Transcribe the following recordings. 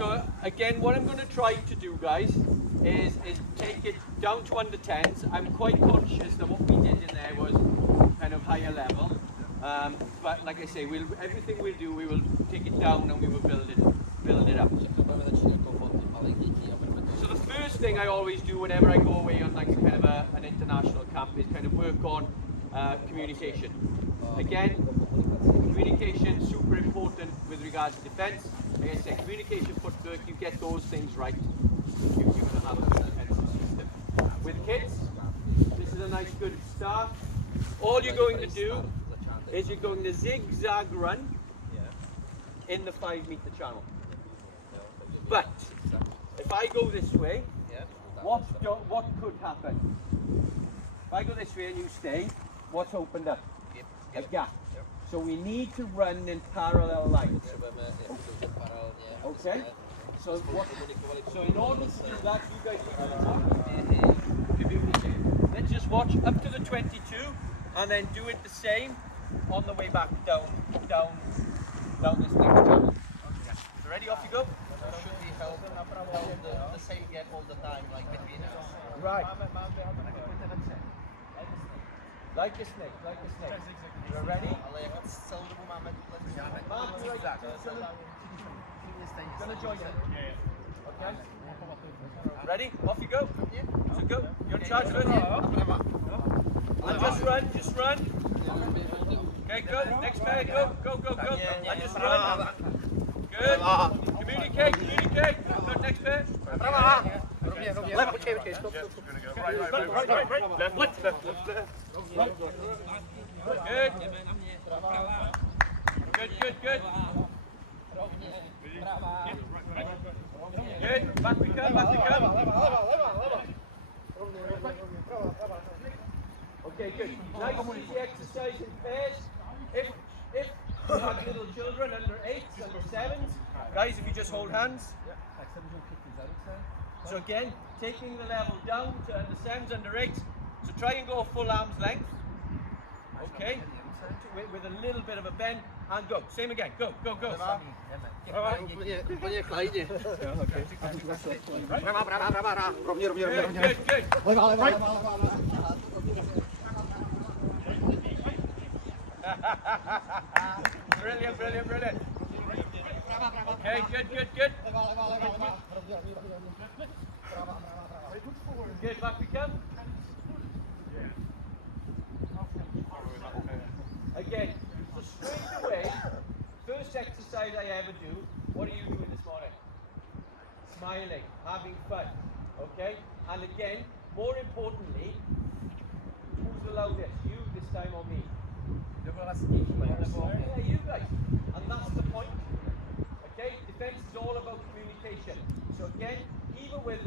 So again, what I'm going to try to do, guys, is take it down to under 10s. I'm quite conscious that what we did in there was kind of higher level. But like I say, everything we'll do, we will take it down and we will build it up. So the first thing I always do whenever I go away on like a kind of an international camp is kind of work on communication. Again, communication super important with regards to defence. Like I said, communication, footwork, you get those things right, you're going to have a good defensive system. With kids, this is a nice good start. All you're going to do is you're going to zigzag run in the 5-metre channel. But if I go this way, what could happen? If I go this way and you stay, what's opened up? A gap. So we need to run in parallel lines. Okay? So in order to do that, you guys need to communicate. Let's just watch up to the 22 and then do it the same on the way back down this next channel. So ready, off you go. Should we held the same gap all the time, like between us? Right. Like a snake, like a snake. You ready? Ale jak celou dobu máme tuhle Gonna join you. Okay. Ready? Off you go. So go. You're in charge of it. And just run. Okay, go. Next pair, go. And just run. Good. Communicate. Good, next pair. Left, počkej, stop. Right. Left. Good. Good. Back we come. Okay, good. Nice easy exercise in pairs. If you have little children under 8s, under 7s, guys, if you just hold hands. So again, taking the level down to under 7s, under 8s. So try and go full arm's length. Okay, with a little bit of a bend, and go. Same again. Go. Úplně klidně. Brava. Rovně. Good. Brilliant. Okay, good. Good, back we come. Again, so straight away, first exercise I ever do, what are you doing this morning? Smiling, having fun, okay? And again, more importantly, who's the loudest? You this time or me? Yeah, you guys. And that's the point, okay? Defense is all about communication. So again, even with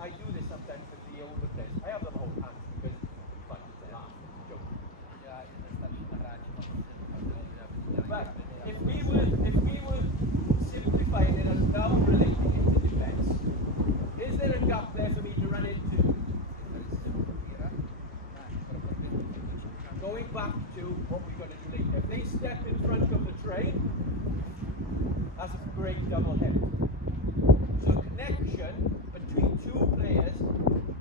I do this sometimes with the older players, I have them hold hands because it's fun, it's a laugh, it's a joke. But if we were simplifying it as now relating it to defense, is there a gap there for me to run into? Going back to what we're going to do later. If they step in front of the train, that's a great double hit. So connection between two players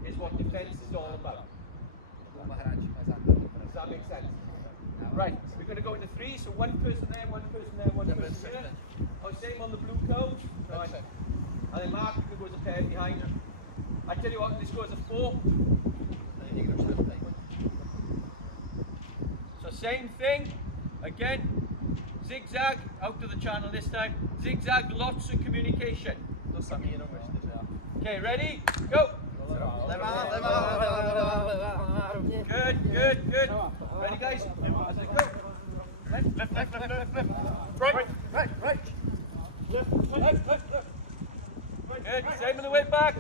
is what defense is all about. Does that make sense? Right, we're going to go into 3, so one person there, one person here. Oh, same on the blue cone. Right. And then Mark goes a pair behind. I tell you what, this goes a 4. So same thing, again, zigzag, out to the channel this time. Zigzag, lots of communication. Okay, ready? Go! Good. Ready, guys? As I go. Left. Right. Left. Good. Same on the way back.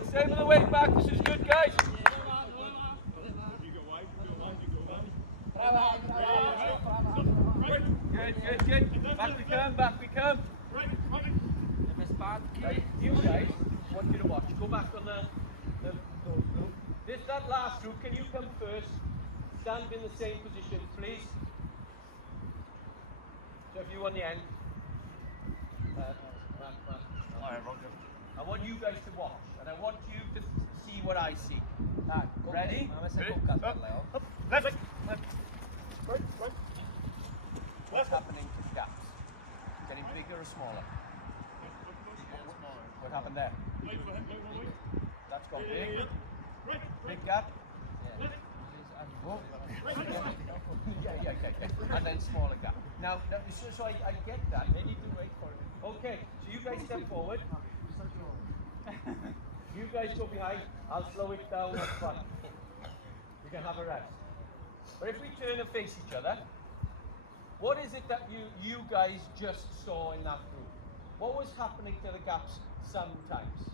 This is good, guys. Good. Back we come. Right, you guys, I want you to watch. Go back on those group. That last group, can you come first? Stand in the same position, please. So if you on the end. want you guys to watch, and I want you to see what I see. Tak, Ready? máme se koukat takhle, jo? Left. What's happening to the gaps? Getting bigger or smaller? What happened there? That's gone big. Big gap. Whoa. Yeah. And then smaller gap. Now so I get that. They need to wait for it. Okay, so you guys step forward. You guys go behind. I'll slow it down up front. You can have a rest. But if we turn and face each other, what is it that you guys just saw in that group? What was happening to the gaps sometimes?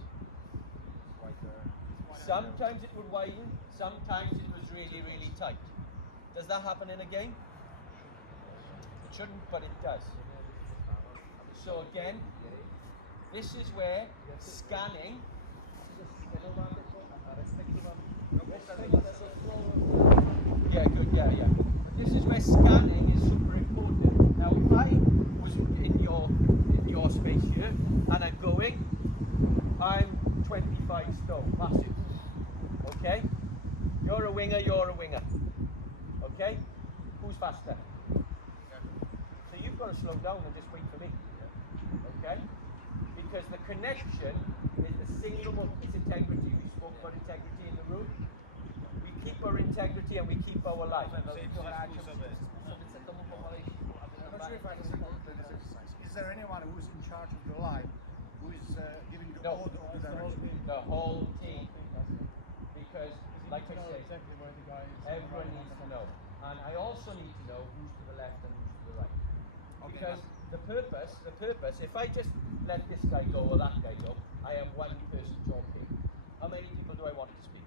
Sometimes it would widen, sometimes it was really, really tight. Does that happen in a game? It shouldn't, but it does. So again, this is where scanning. Yeah, good, yeah. This is where scanning is super important. Now, if I was in your space here, and I'm going, I'm 25 stone, massive. Okay? You're a winger. Okay? Who's faster? So you've got to slow down and just wait for me. Okay? Because the connection is the single most integrity. We spoke about integrity in the room. We keep our integrity and we keep our life. I'm not sure if I understand this exercise. Is there anyone who's in charge of the line, who is giving the order of the direction? The whole team. Because, like I say, everyone needs to know. And I also need to know who's to the left and who's to the right. Because the purpose, if I just let this guy go or that guy go, I am one person talking. How many people do I want to speak?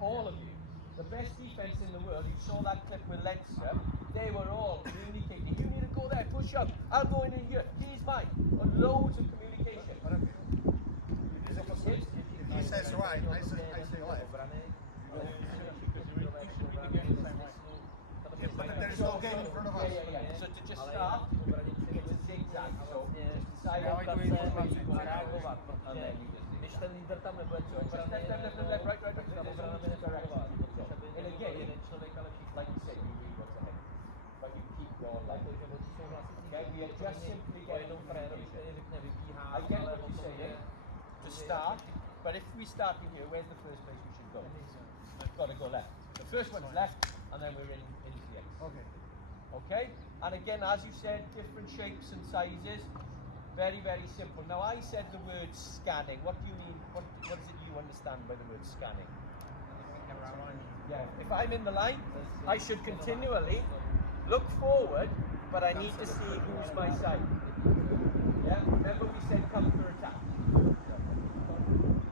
All of you. The best defense in the world, you saw that clip with Leinster, they were all communicating. You need to go there, push up, I'll go in here, he's mine. And loads of communication. If he says right, I say left. Yeah, but there is no game in front of us. Yeah. So to just start, it's a zigzag. So just decide Já what to comes informaci. reagovat, and then you just Když ten lídr tam nebude, co left, right. And again, like you said, you read what's ahead, but you keep your line. Okay, we are just simply getting I get what you're saying to start, but if we start in here, where's the first place we should go? We've got to go left. The first one's left, and then we're into the X. Okay. Okay? And again, as you said, different shapes and sizes. Very, very simple. Now, I said the word scanning. What do you mean? What is it you understand by the word scanning? Yeah. If I'm in the line, I should continually look forward, but I need to see who's my side. Yeah? Remember we said counter attack.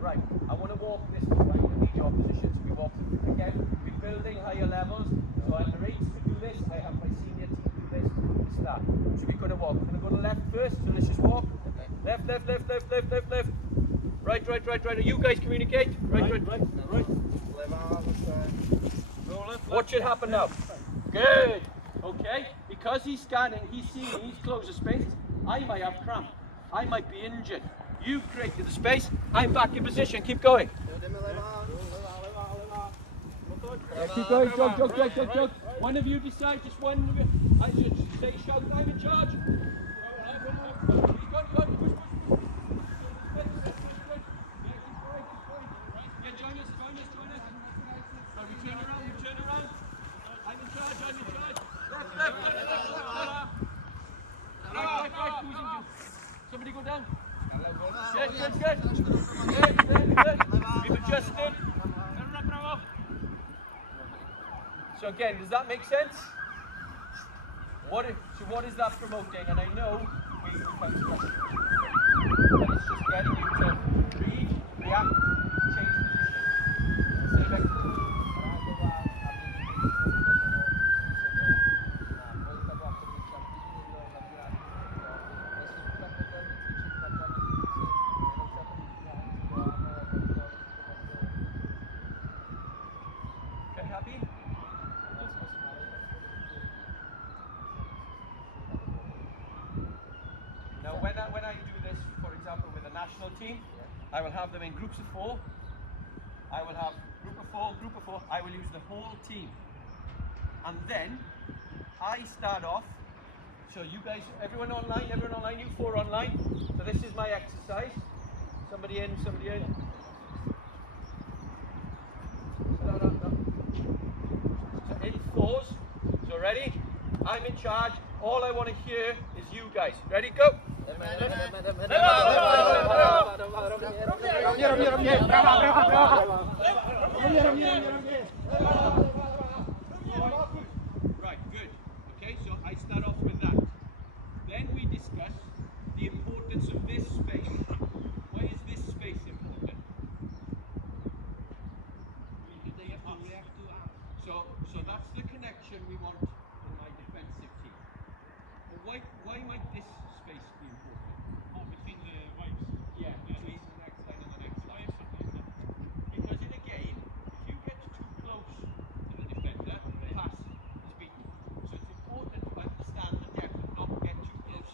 Right. I want to walk this way, right? I need your position. So we walk again. We're building higher levels. So I'm arranged to do this. I have my senior team do this. It's that. So we're going to walk. We're going to go to left first. So let's just walk. Left. Right. You guys communicate. Right. What should happen now? Good. Okay. Because he's scanning, he's seeing, he's closed the space. I might have cramp. I might be injured. You created the space. I'm back in position. Keep going. Yeah, keep going. Jog. One of you decide. Just one of you. I should say, shout, I'm in charge. Go. Push. Yeah, join us. So we turn around. I'm in charge. Left. Right. Who's in charge? Somebody go down. Good. We've adjusted. So again, does that make sense? What is that promoting? And I know we found some. But it's just getting you to read, react, change position. Select. Okay, happy? Now when I do this, for example, with a national team, I will have them in groups of 4. I will have group of 4, group of 4. I will use the whole team. And then I start off. So you guys, everyone online, you 4 online. So this is my exercise. Somebody in, somebody in. So in 4s. So ready? I'm in charge. All I want to hear is you guys. Ready? Go! Right, good. Okay, so I start off with that. Then we discuss the importance of this space. Why is this space important? So that's the connection we want in my defensive team. But why might this space be important? Oh, between the waves. Yeah, between the next line and the next line. Because in a game, if you get too close to the defender, the pass is beaten. So it's important to understand the depth and not get too close.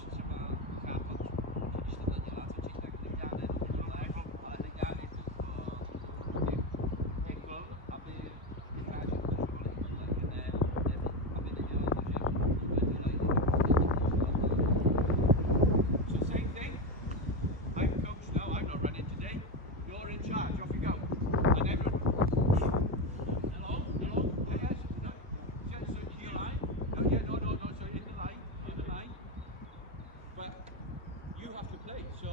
So same thing. I'm coach now. I'm not running today. You're in charge. Off you go. And everyone. Hello. Yes. No. So you line. No. Yeah. No. So in the line. But you have to play. So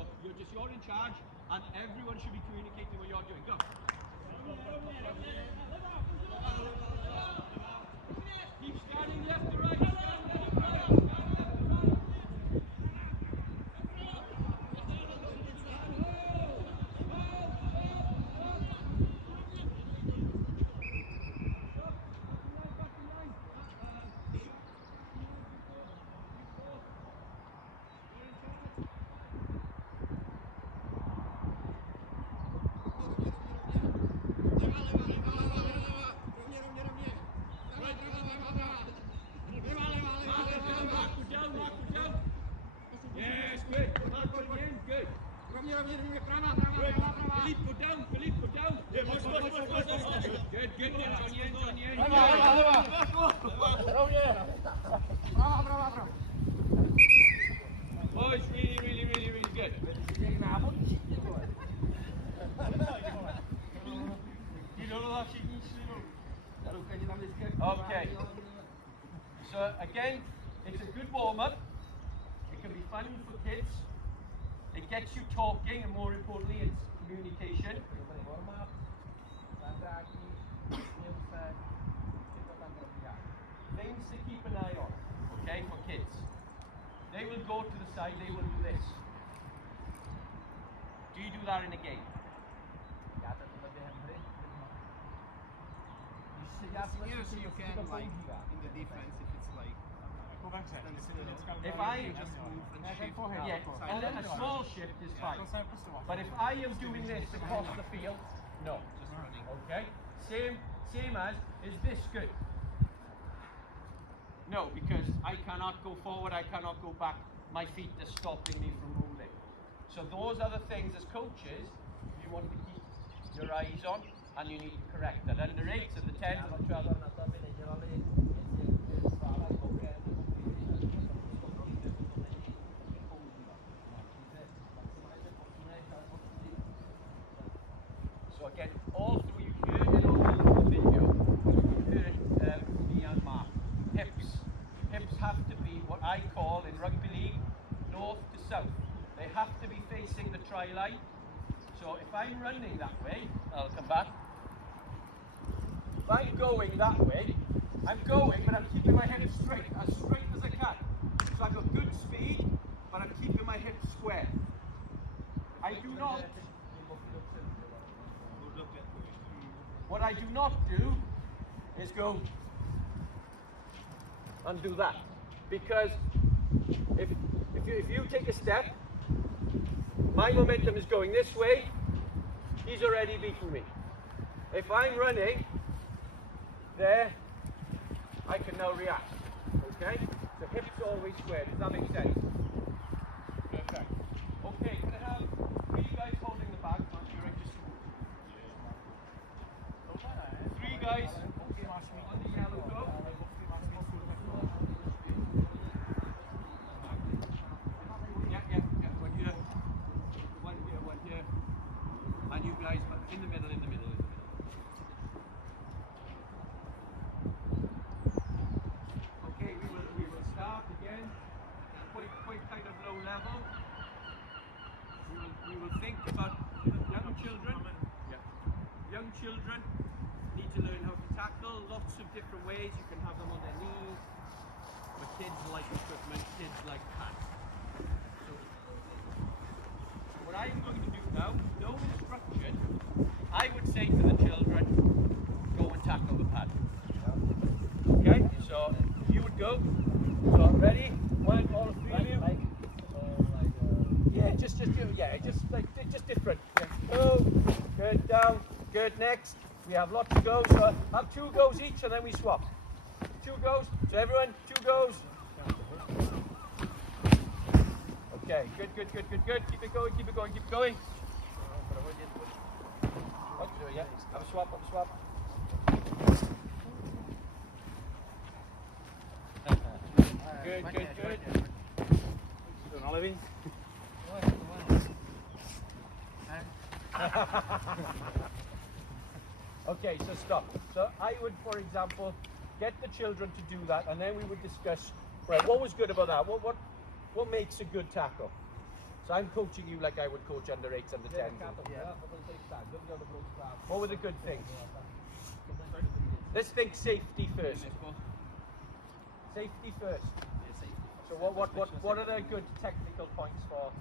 you're in charge, and everyone should be communicating what you're doing. Go. Keep starting left to right. Yes, good. Mark again, good. Philippe, go down. Yeah, push. Good. Oh, it's really good. Okay. So again, it's a good warm-up. It can be fun for kids. It gets you talking, and more importantly, it's communication. Things to keep an eye on, okay, for kids. They will go to the side, they will do this. Do you do that in a game? Yes, you can, like, in the defense, if it's like, If I, just move and shift. yeah, a small shift is fine. But if I am doing this across the field, no. Just running. Okay? Same as, is this good? No, because I cannot go forward, I cannot go back. My feet are stopping me from moving. So those are the things as coaches you want to keep your eyes on, and you need to correct that. Under 8s and the 10s and the 12s. So again, all through, you heard it all in the video. You heard me and Mark. Hips have to be what I call in rugby league, north to south. They have to be facing the try line. So if I'm running that way, I'll come back. If I'm going that way, I'm going, but I'm keeping my hips straight as I can. So I've got good speed, but I'm keeping my hips square. I do not. What I do not do is go and do that, because if you take a step, my momentum is going this way. He's already beaten me. If I'm running there, I can now react. Okay? The hips always square. Does that make sense? Perfect. Okay, can I have 3 guys holding the bag? tackle lots of different ways. You can have them on their knees. But kids like equipment, kids like pads. So what I'm going to do now, no instruction, I would say to the children, go and tackle the pad. Okay, so you would go. So ready? One, all three of you. Yeah, just different. Yeah. Go, good, down, good, next. We have lots of goes, so have 2 goes each and then we swap. 2 goes, so everyone, 2 goes. Okay, good. Keep it going. What do you do, yeah? Have a swap. Good. Doing Oliver. Okay, so stop. So I would, for example, get the children to do that, and then we would discuss, right, what was good about that? What makes a good tackle? So I'm coaching you like I would coach under 8s, under 10s. What were the good things? Let's think safety first. Safety first. So what are the good technical points for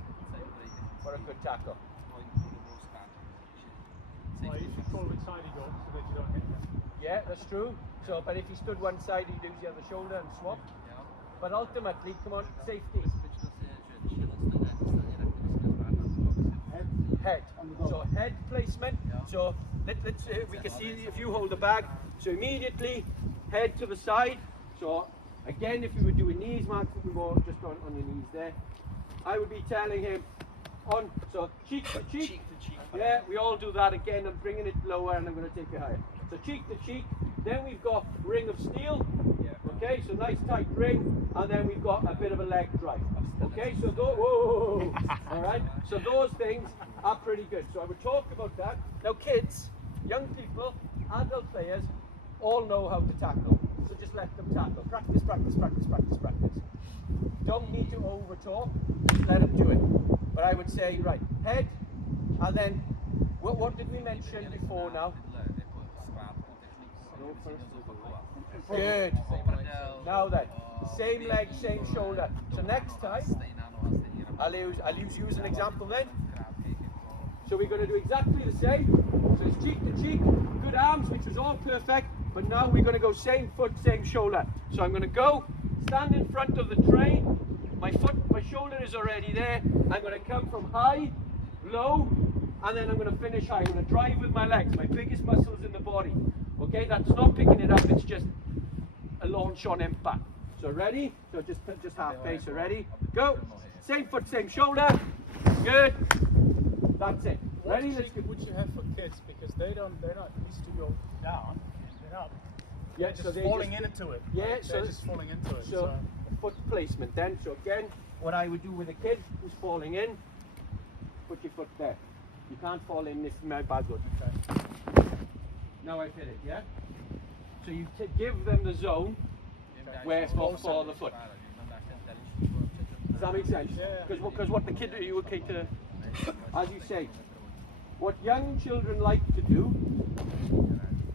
a good tackle? You should call it side go so that you don't hit them. Yeah, that's true. So, but if he stood one side, he'd use the other shoulder and swap. But ultimately, come on, safety. Head. So head placement. So let's we can see if you hold the bag. So immediately head to the side. So again, if you were doing knees, Mark, we more just on your knees there. I would be telling him on. So cheek to cheek. Yeah, we all do that again. I'm bringing it lower and I'm going to take it higher. So cheek to cheek. Then we've got ring of steel. Okay, so nice tight ring, and then we've got a bit of a leg drive. Okay, so whoa, all right. So those things are pretty good. So I would talk about that. Now, kids, young people, adult players, all know how to tackle. So just let them tackle. Practice. Don't need to over talk. Just let them do it. But I would say, right, head, and then what did we mention before now? Good. Now then, same leg, same shoulder. So next time, I'll use you as an example then. So we're going to do exactly the same. So it's cheek to cheek, good arms, which was all perfect. But now we're going to go same foot, same shoulder. So I'm going to go, stand in front of the tray. My shoulder is already there. I'm going to come from high, low, and then I'm going to finish high. I'm going to drive with my legs, my biggest muscles in the body. Okay, that's not picking it up, it's just a launch on impact. So ready? So just half pace, so ready? Go! Same foot, same shoulder. Good. That's it. Ready? Let's go. Would you have for kids, because they're not used to go down and up. Yeah, They're just falling into it. Yeah, they're just falling into it. So foot placement then. So again, what I would do with a kid who's falling in, put your foot there. You can't fall in this bad good. Okay. Now I've hit it, yeah? So you give them the zone where for the foot. Does that make sense? Because what the kid, you okay to, as you say, what young children like to do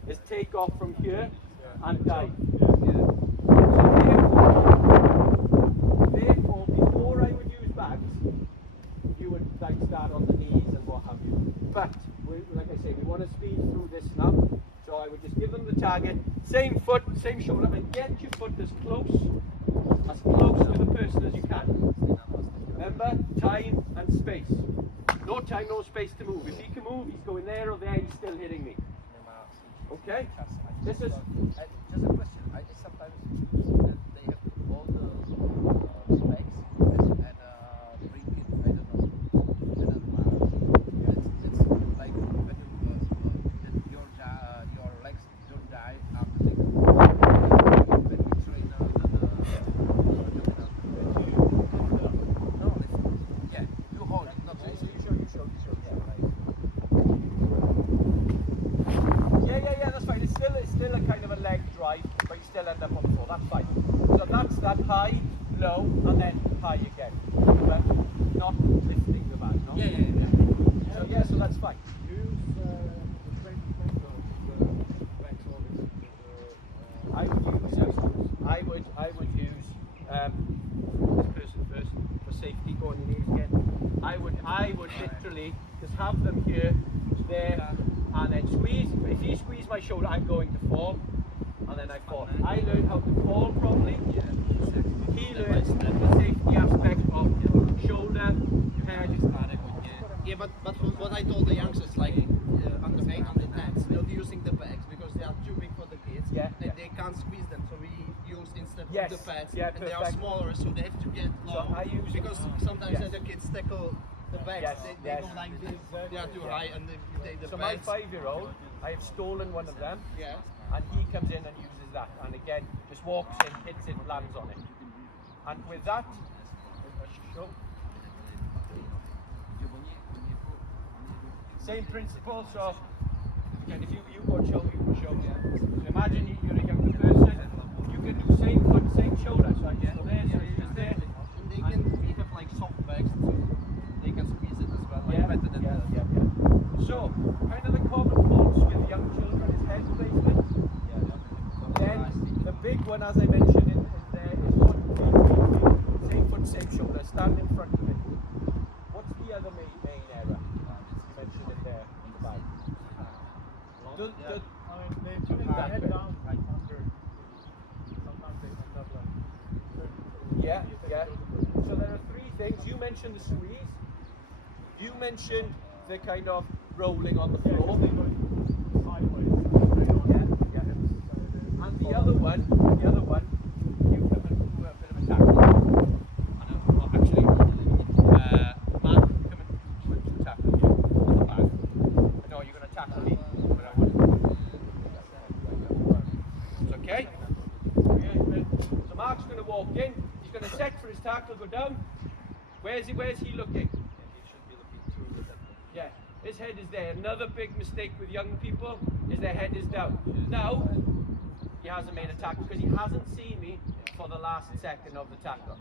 is take off from here and dive. Therefore, before I would use bags, you would like start on the knees and what have you. But, like I say, we want to speed through this now. So I would just give them the target, same foot, same shoulder, and get your foot as close to the person as you can. Remember, time and space. No time, no space to move. If he can move, he's going there or there, he's still hitting me. Okay? This is... just a question. I sometimes they have to hold the specs and bring it, I don't know. It's like when your legs don't die after they when we train no, listen. Yeah, you hold it, not you show. Yeah, that's fine. It's still a kind of a leg drive, but you still end up on the floor. That's fine. So that's that high, low, and then high again. But not lifting the bag, no? Yeah. So that's fine. Use the training method, the back I would literally just have them here, there, and then squeeze. If he squeezes my shoulder, I'm going to fall, and then I fall. I learned how to fall properly. He learns the safety aspect of shoulder, head. Yeah, but what I told the youngsters, like on the nets, not using the bags because they are too big for the kids, and they can't squeeze them. So we use instead of the pads, and they are smaller, so they have to get low. So I use because sometimes the kids tackle the bags, they go like this, they are too high, and they take the So pads. my 5-year-old, I have stolen one of them, Yeah. and he comes in and uses that, and again, just walks in, hits it, lands on it. And with that, I should show. Same principle, so again, if you go and show me, you show me. So imagine you're a younger person, you can do same foot, same shoulder, so I just go there, so it's just there. We have like soft bags, so they can squeeze it as well, like better than So, kind of the common faults with young children is head placement. Then, the big one, as I mentioned in there, is same foot, same shoulder, stand in front of it. What's the other main error? You mentioned it there in the bag. I mean, they put their head down like under. Sometimes they end up like. Yeah. So there are 3 things. You mentioned the squeeze. You mentioned the kind of rolling on the floor. They go sideways. And the other one, you come and do a bit of a tackle. Actually, Mark, come and do a tackle here on the bag. No, you're going to tackle me. But I want it's okay? So Mark's going to walk in. He's going to set for his tackle, go down. Where's he looking? Yeah, his head is there. Another big mistake with young people is their head is down. Now, he hasn't made a tackle because he hasn't seen me for the last second of the tackle.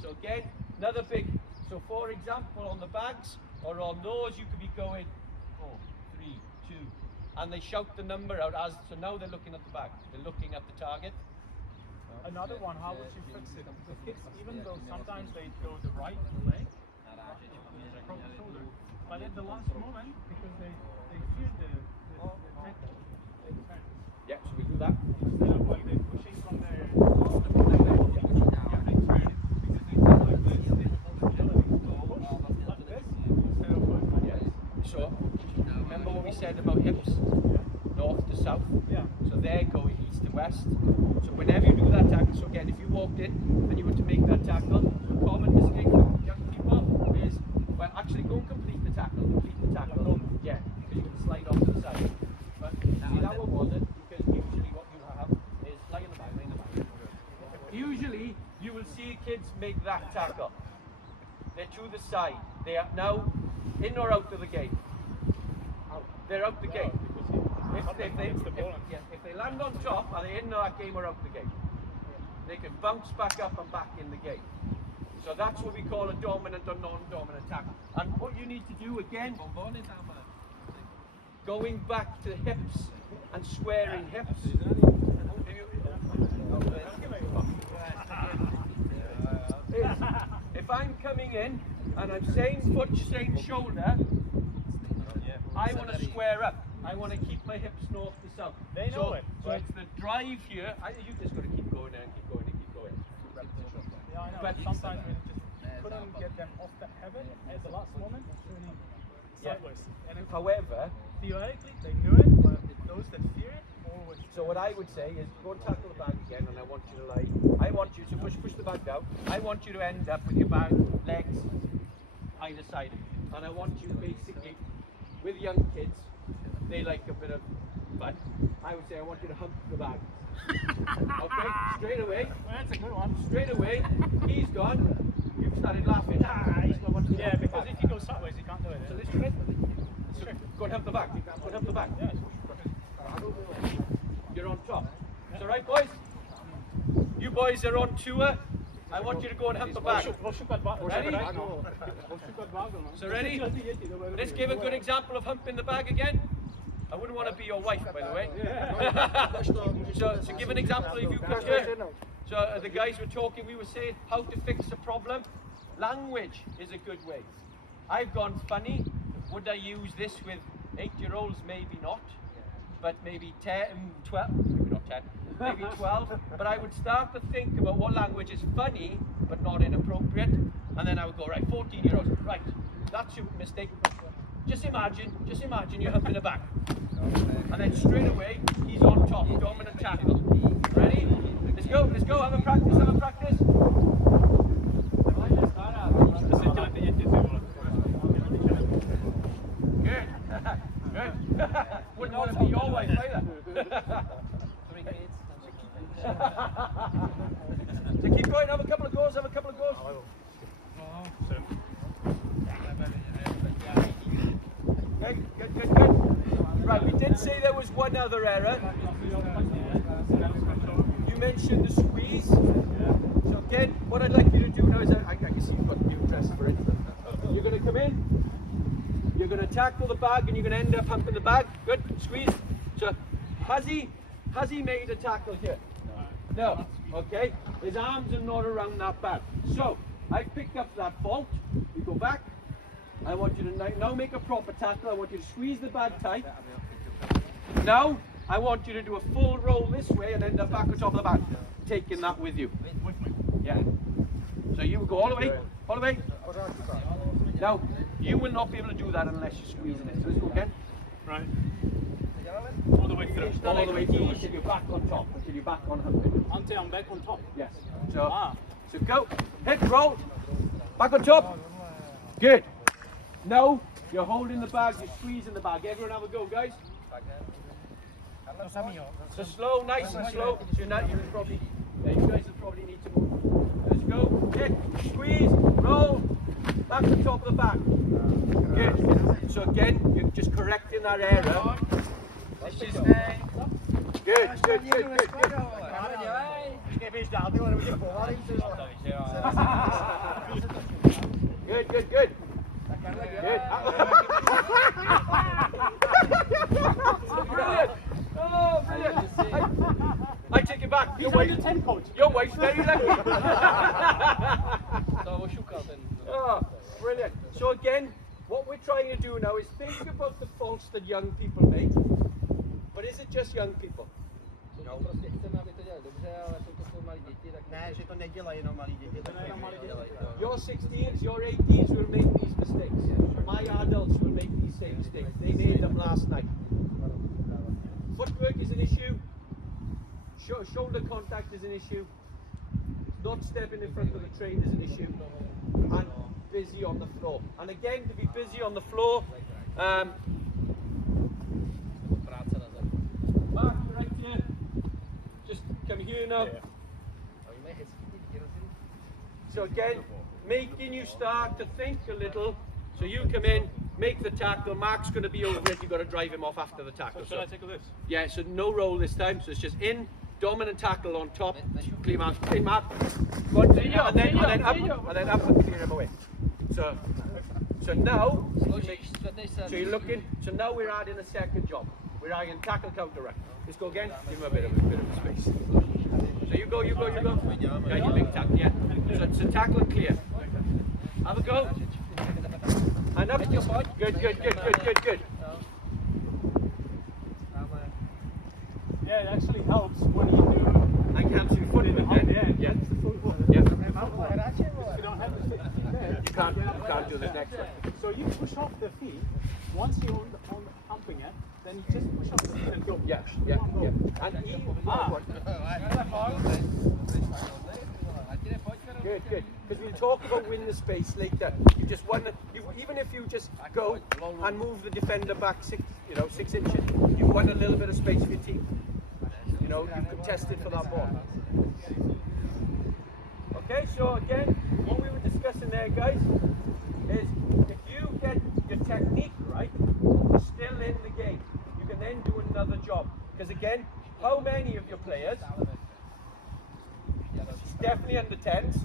So again, another big, so for example, on the bags or on those, you could be going 4, 3, 2, and they shout the number out as, so now they're looking at the bag. They're looking at the target. Another one, how would you fix it? The kids, even though sometimes they go the right leg, across the shoulder, but at the last moment, because they feel the tackle, they turn. Yeah, so we do that. Instead of like they're pushing from their they turn because they feel like this, they have the ability to push like this instead of going like this. So, remember what we said about hips? North to south. Yeah. So they're going east to west. So whenever you do that tackle, so again, if you walked in and you were to make that tackle, a common mistake with young people is, well, actually go and complete the tackle. Yeah, because you can slide off to the side. But see, that one wasn't, because usually what you have is lie in the back. Usually, you will see kids make that tackle. They're to the side. They are now in or out of the game. They're out the game. If they land on top, are they in that game or out the game? They can bounce back up and back in the game. So that's what we call a dominant or non-dominant tackle. And what you need to do again, going back to hips and squaring hips. If I'm coming in and I'm same foot, same shoulder, I want to square up. I want to keep my hips north to south. They know it. So it's the drive here. You just got to keep going and keep going and keep going. Yeah, I know. But sometimes we just couldn't get them off the habit at the last moment, turning sideways. And However, theoretically they knew it, but those that fear it always. so what I would say is go and tackle the bag again, and I want you to I want you to push the bag down. I want you to end up with your bag, legs either side of you. And I want you basically, with young kids, they like a bit of fun. I would say I want you to hump the bag. Okay, straight away. Well, that's a good one. Straight away, he's gone. You've started laughing. He's not wanting to Yeah, hump the because bag. if you go sideways, you can't do it. So let's try it. So go and hump the bag. Go and hump the bag. Yeah. You're on top. Is that right, boys? You boys are on tour. I want you to go and hump the bag. Ready? So ready? Let's give a good example of humping the bag again. I wouldn't want to be your wife, by the way. so give an example if you could. So the guys were talking, we were saying how to fix a problem. Language is a good way. I've gone funny. Would I use this with 8-year-olds? Maybe not. But maybe 10, 12, maybe not 10, maybe 12. But I would start to think about what language is funny but not inappropriate. And then I would go, right, 14-year-olds, right, that's your mistake. Just imagine you're humping a bag. And then straight away, he's on top, dominant tackle. Ready? Let's go, have a practice. Good. Wouldn't want to be your wife either. So keep going, have a couple of goals. Good. Right, we did say there was one other error. You mentioned the squeeze. So again, what I'd like you to do now is, I can see you've got new dress for it. You're going to come in, you're going to tackle the bag, and you're going to end up humping the bag. Good, squeeze. So, has he made a tackle here? No. Okay, his arms are not around that bag. So, I picked up that fault. You go back. I want you to now make a proper tackle. I want you to squeeze the bag tight. Now, I want you to do a full roll this way and end up back on top of the bag, taking that with you. Yeah. So you go all the way. Now, you will not be able to do that unless you're squeezing it. So let's go again. Right. All the way through. All the way through until you're back on top, until you're back on humping. Until I'm back on top. Yes. So go, hit, roll, back on top. Good. Now, you're holding the bag, you're squeezing the bag. Everyone have a go, guys. So slow, nice and slow. So you guys will probably need to move. Let's go. Hit, squeeze, roll, back on top of the bag. Good. So again, you're just correcting that error. Good. Brilliant. Oh, brilliant. I take it back. Your wife's very lucky. Oh, brilliant. So again, what we're trying to do now is think about the faults that young people make. But is it just young people? No. Your 16s, your 18s will make these mistakes. My adults will make these same mistakes. They made them last night. Footwork is an issue. Shoulder contact is an issue. Not stepping in front of the train is an issue. And busy on the floor. And again, to be busy on the floor, Mark, right here. Just come here now. So again, making you start to think a little. So you come in, make the tackle. Mark's going to be over it. You've got to drive him off after the tackle. So should I tackle this? Yeah, so no roll this time. So it's just in, dominant tackle on top. Clear Mark. Clear Mark. And then up and clear him away. So now, so you're looking. So now we're adding a second job. We're adding tackle counter run. Let's go again. Give him a bit of space. So you go. Yeah, you big tackle. Yeah. So tackle and clear. Have a go. And up. Good. Yeah, it actually helps when you do. I can see your foot in the head. Yeah. You don't have to stick the feet there. You can't do the next one. So you push off the feet. Once you're on humping it, then you just push off the feet and go. Yeah. And good. Because we'll talk about winning the space later. You just won. Even if you just go and move the defender back 6 inches, you've won a little bit of space for your team. You've contested for that ball. Okay, so again, what we were discussing there, guys, is if you get your technique right, you're still in the game. You can then do another job. Because again, how many of your players, it's definitely under 10s,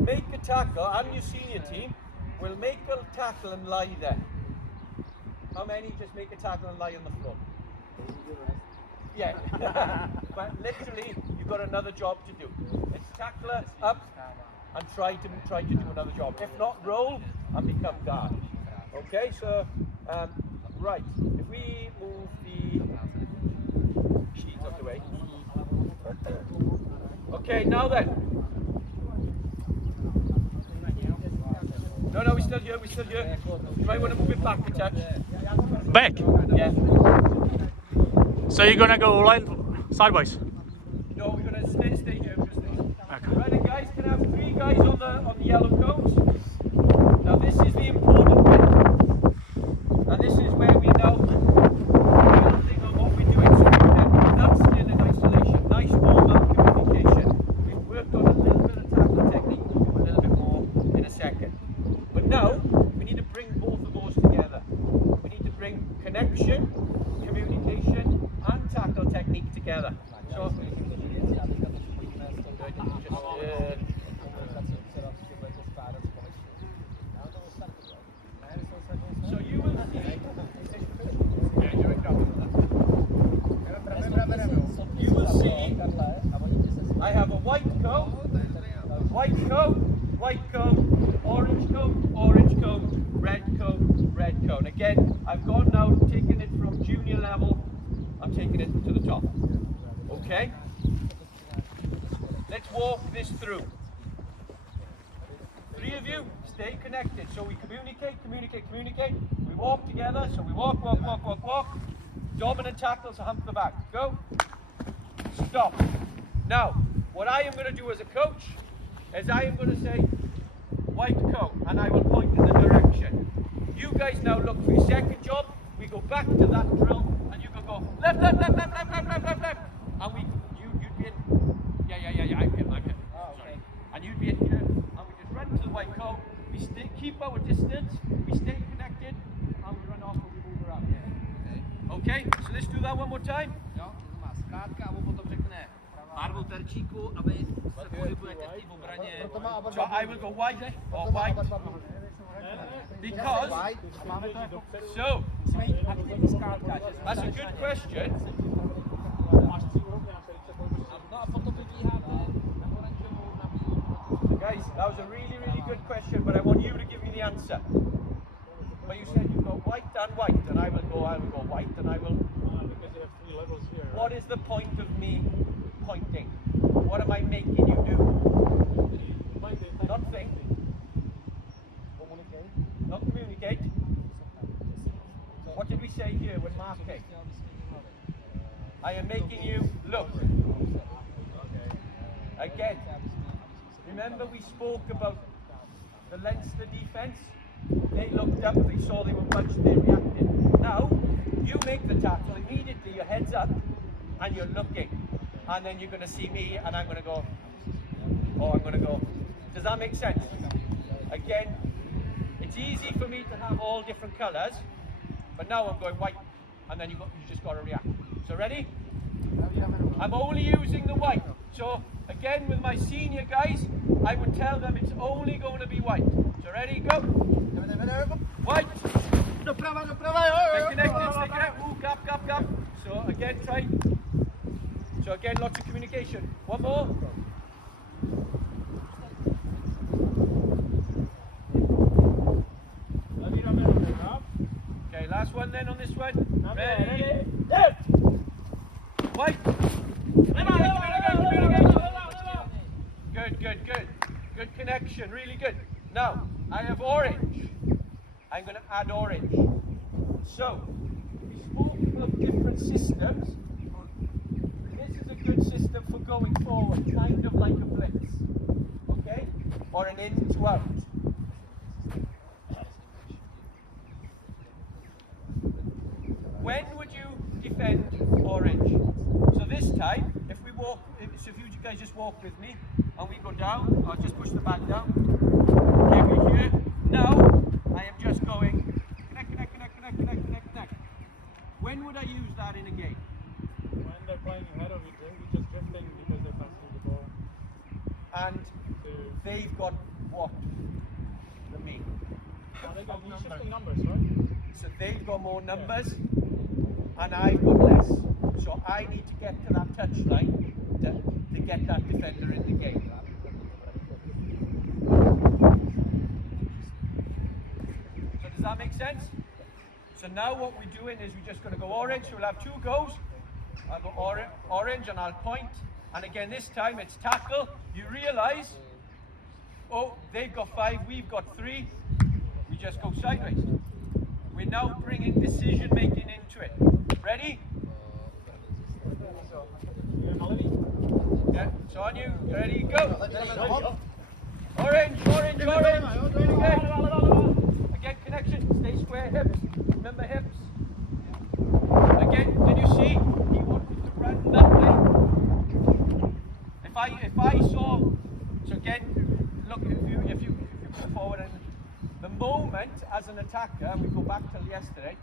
make a tackle, and your senior team will make a tackle and lie there? How many just make a tackle and lie on the floor? Yeah. But literally, you've got another job to do. It's tackler up and try to do another job. If not, roll and become guard. Okay, so right, if we move the sheets out the way. Okay, now then. No, we're still here, You might want to move it back a touch. Back? Yeah. So you're gonna go right sideways? No, we're going to stay here. Okay. Right then, guys, can I have 3 guys on the yellow coats? Now this is the important bit. And this is where we know building on what we're doing. So that's still in isolation. Nice formal communication. We've worked on a little bit of tackle technique. We'll do a little bit more in a second. But now, we need to bring both of those together. We need to bring connection, communication, and tackle technique together. So, so you will see. You will see. I have a white coat, orange coat, red coat. Again, I've gone now, taken it from junior level. I'm taking it to the top. Okay? Let's walk this through. 3 of you, stay connected. So we communicate. We walk together. So we walk. Dominant tackles, hump the back. Go. Stop. Now, what I am going to do as a coach is I am going to say white coat, and I will point in the direction. You guys now look for your second job. We go back to that drill, and you can go left. And you'd be in. Yeah. I'm here. Sorry. And you'd be in here, and we just run to the white coat. We keep our distance. We stay connected, and we run off and we move around. Okay. So let's do that one more time. Skladka a potom řekne barvu terčíku, aby se pohybujete v té obraně. So I will go white or white. Because, so, that's a good question. Guys, that was a really good question, but I want you to give me the answer. But you said you go white, and I will go white, and I will. Because you have 3 levels here. What is the point of me pointing? What am I making you do? Not think. Not communicate. What did we say here with marking? I am making you look. Again, remember we spoke about the Leinster defence? They looked up, they saw they were punched, they reacted. Now, you make the tackle, immediately your head's up and you're looking. And then you're going to see me and I'm going to go, oh, I'm going to go. Does that make sense? Again, it's easy for me to have all different colours, but now I'm going white, and then you just got to react. So ready? I'm only using the white. So again, with my senior guys, I would tell them it's only going to be white. So ready, go. White. Stay connected. Ooh, gap. So again, try. So again, lots of communication. One more. Okay, last one then on this one. Ready? White. Good connection, really good. Now, I have orange. I'm going to add orange. So, we spoke about different systems. This is a good system for going forward, kind of like a blitz. Okay? Or an in to out. When would you defend orange? So this time, if you guys just walk with me, and we go down, I'll just push the bag down. Okay, we're here. Now, I am just going, connect. When would I use that in a game? When they're playing ahead of you, you're just drifting because they're passing the ball. And they've got what? Than me. They've got shifting numbers, right? So they've got more numbers, and I've got less. So I need to get to that touchline to get that defender in the game. that make sense? So now what we're doing is we're just going to go orange. So we'll have 2 goes. I'll go orange and I'll point. And again, this time it's tackle. You realise, oh, they've got 5, we've got 3. We just go sideways. We're now bringing decision making into it. Ready? Yeah, it's on you. Ready, go. Orange, orange, orange. Again, connection. Stay square, hips. Remember hips. Again, did you see? He wanted to run that way. If I saw, so again, look, if you put forward, and the moment as an attacker, we go back till yesterday.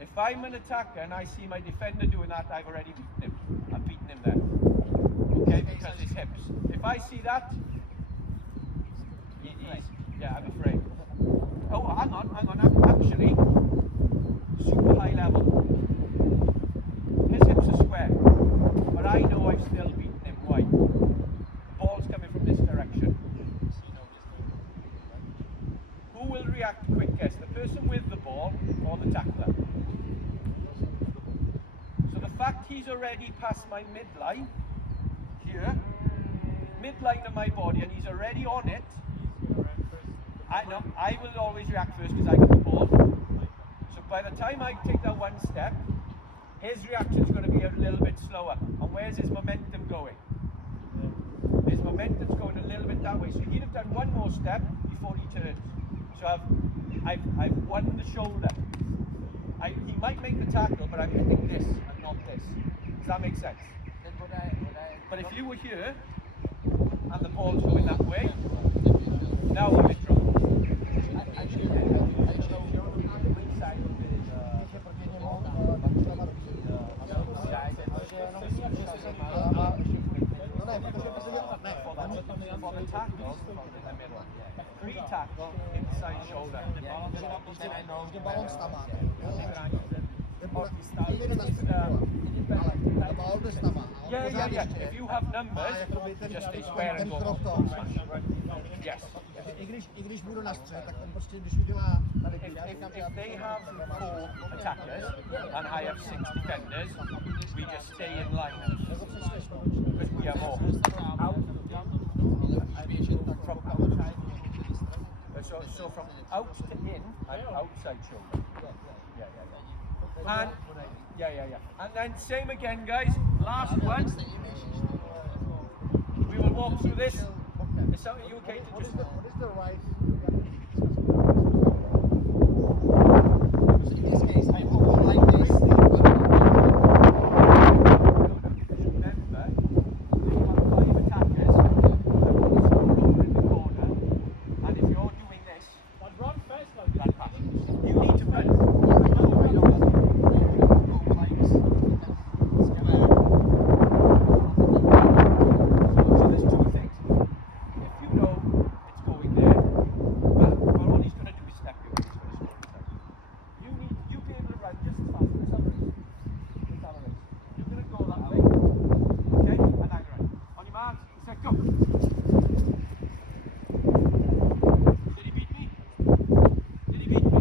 If I'm an attacker and I see my defender doing that, I've already beaten him. I've beaten him there. Okay, because it's hips. If I see that, yeah, I'm afraid. Oh, hang on, actually, super high level. His hips are square, but I know I've still beaten him. Why? Ball's coming from this direction. Who will react quickest, the person with the ball or the tackler? So the fact he's already past my midline, here, midline of my body, and he's already on it, I will always react first because I got the ball. So by the time I take that one step, his reaction is going to be a little bit slower. And where's his momentum going? His momentum's going a little bit that way. So he'd have done one more step before he turns. So I've won the shoulder. He might make the tackle, but I'm hitting this and not this. Does that make sense? But if you were here and the ball's going that way, now I'm in trouble. For the tackle, in the middle. 3 tackle, inside shoulder. Yeah. If you have numbers, just stay square and go. Yes. If they have 4 attackers and I have 6 defenders, we just stay in line because we are more. So from out to in, I'm outside shoulder. And and then same again, guys. Last one. We will walk through this. Is you okay to just? What is the right? In this case, I hold like this. Remember, you have 5 attackers over in the corner, and if you're doing this, But run fast like that. you need to run. So there's 2 things. If you know it's going there, well, all he's going to do is step you. He's going to score the time. You be able to run just as fast. Let's have a race. You're going to go that way. Okay? And now you're right. On your marks, set, go. Did he beat me? Did he beat me?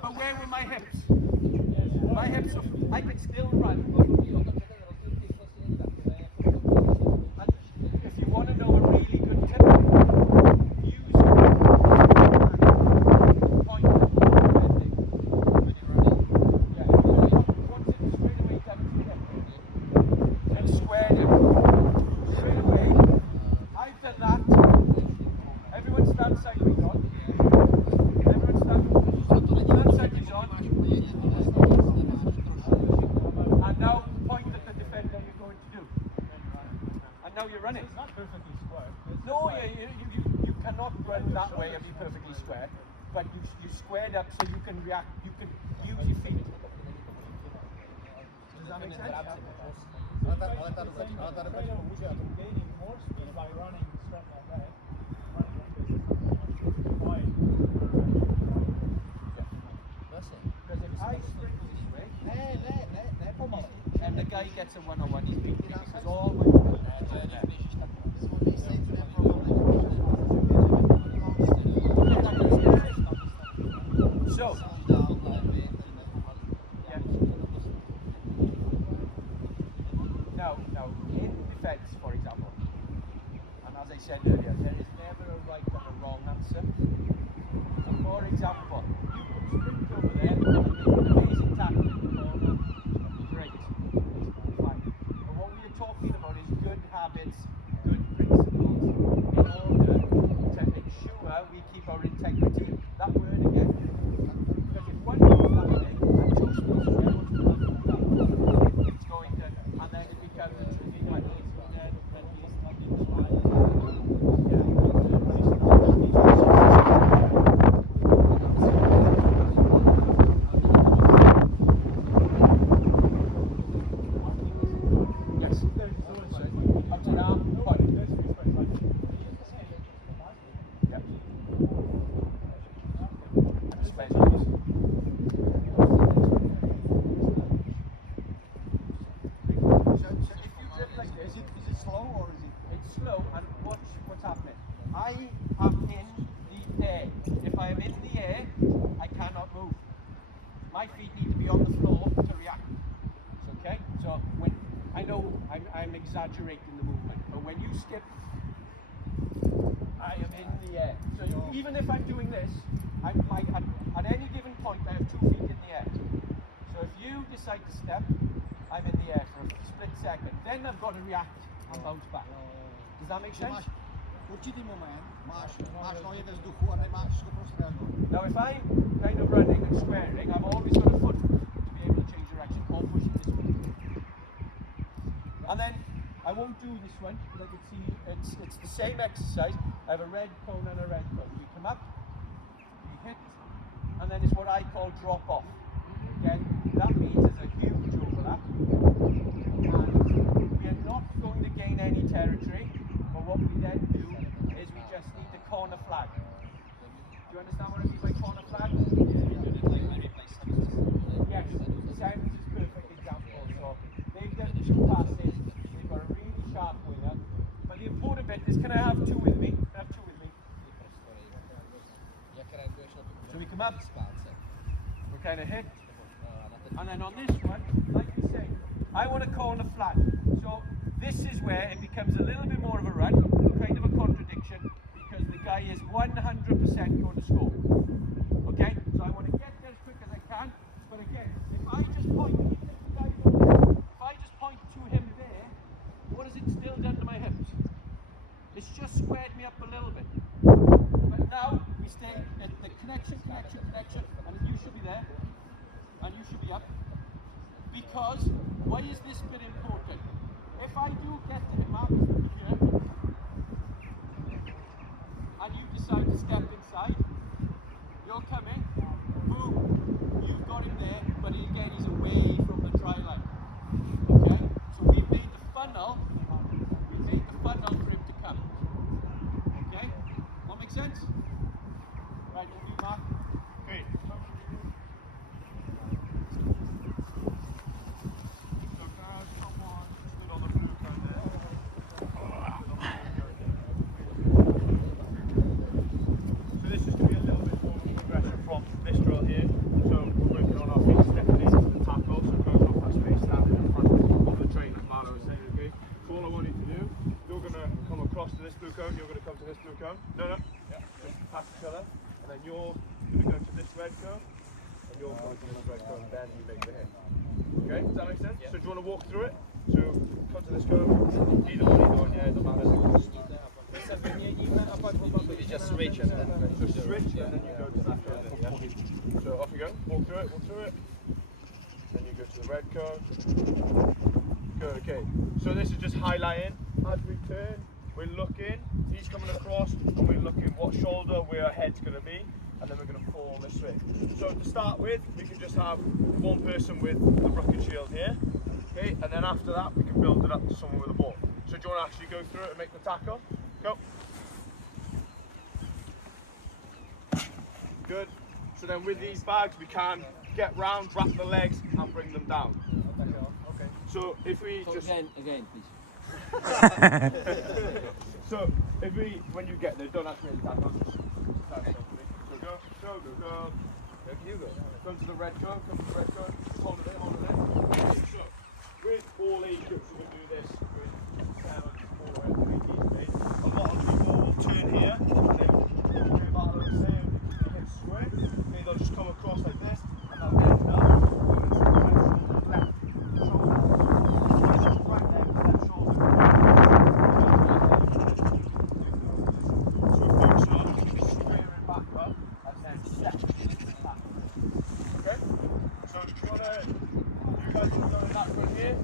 But where were my hips? My hips, I could still run. And if you want to know a really good tip, use point bending. Yeah, once it's straight away down to the hip and squared him. Straight away. I've done that. Everyone stand sideways on. Everyone stand sideways on. And now point at the defender you're going to do. And now you're running. It's not perfectly square. No, you cannot run that way and be perfectly square. But you squared up so you can react, you can use your feet. Does that make sense? Gaining more speed by running straight like that. Because if I sprint this way, and the guy gets a 1-on-1, he's beating me because all my measures. So if you grip like this, is it slow or is it? It's slow, and watch what's happening. I am in the air. If I am in the air, I cannot move. My feet need to be on the floor to react. Okay? So when I know I'm exaggerating the movement, but when you skip, I am in the air. So even if I'm doing this, at any given point I have 2 feet in the air. So if you decide to step, I'm in the air for a split second. Then I've got to react and bounce back. Does that make sense? Určitý moment máš nohy ve vzduchu a nemáš schopnost reagovat. Now if I'm kind of running and squaring, I've always got a foot to be able to change direction or push it this way. And then I won't do this one because I can see it's the same exercise. I have a red cone and a red cone. You come up, you hit, and then it's what I call drop off. Again, that means there's a huge overlap. And we are not going to gain any territory, but what we then do is we just need the corner flag. Do you understand what I mean by corner flag? Yes, Sam's is a perfect example. So they've done 2 passes, they've got a really sharp winger. But the important bit is, can I have 2 with me? Can I have 2 with me? So we come up, we kind of hit, and then on this one, like we say, I want a corner flag. So this is where it becomes a little bit more of a run, kind of a contradiction, because the guy is 100% going to score. Okay? So I want to get there as quick as I can, but again, if I just point, if I just point to him there, what has it still done to my hips? It's just squared me up a little bit. But now we stay at the connection, and you should be there, and you should be up. Because, why is this bit important? If I do get to him up here, and you decide to step inside, you're coming, boom, you've got him there, but again he's away from the try line. Okay? So we've made the funnel for him to come. Okay? That makes sense? Right, over you, Mark. Great. So this is going to be a little bit more progression from this drill here. So we're working on our feet stepping into the tackle, so going off that space that in front of the train, as Marlo was saying, okay? So all I want you to do, you're going to come across to this blue cone, you're going to come to this blue cone. No. Yeah. Just pass each other. And then you're going to go to this red cone, and you're going to this red cone, then you make the hit. Okay, does that make sense? Yeah. So do you want to walk through it? So come to this cone, either one, yeah, it doesn't matter. You just switch and then So switch, and then you go to that cone, yeah? So off you go, walk through it. Then you go to the red cone. Good, okay. So this is just highlighting. As we turn, we're looking, he's coming across, and we're looking what shoulder, where our head's going to be, and then we're going to fall this way. So to start with, we can just have one person with the ruck and shield here, okay, and then after that, we can build it up to someone with a ball. So do you want to actually go through it and make the tackle? Go. Good. So then with these bags, we can get round, wrap the legs, and bring them down. Okay. So if we just... Again, please. So if we, when you get there, don't have to really tackle. So go. There you go. Come to the red cone, hold it in. Okay, so with all age groups, we're going to do this with 7, 4, and 3 days. A lot of people will turn here, and then do battle the same, hit square. Okay, they'll just come across like this, and they'll end up with left shoulder, right leg, left shoulder. So focus on squaring back up, and then step back. Okay? So do you guys want to go in that run here?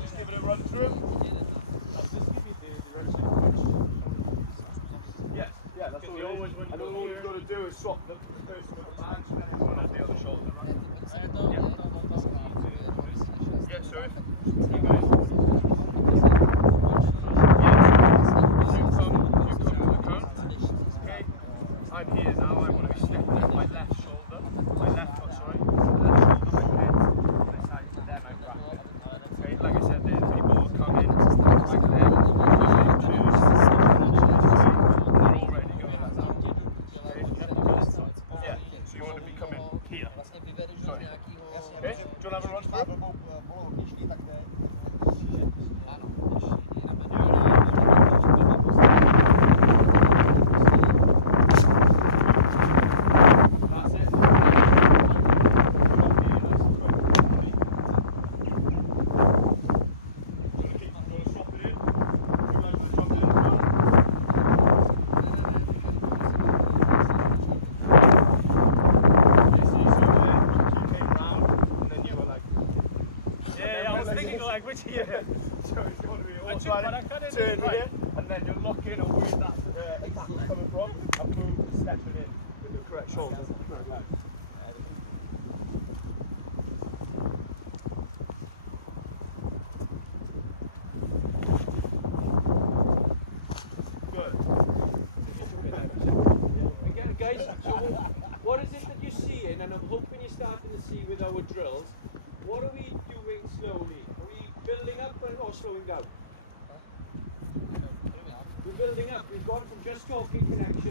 Just give it a run through. Just give me the run. Yeah, that's all always when you all you've got to do is swap the person with the bag, so then it's on the other shoulder, right? Yeah, so if you guys you come to the cone. Okay, I'm here now, I want to be stepping out my left shoulder. to have a run for it? That's it. Yeah, I was thinking like which year. So it's going to be all But I cut it turn right. here, and then you're looking at where that attack is coming from, and move stepping in with the correct shoulders. Correct leg. Good. Again, guys, so what is it that you're seeing, and I'm hoping you're starting to see with our drills, what are we doing slowly? Are we building up or slowing down? We're building up. We've gone from just talking connection to a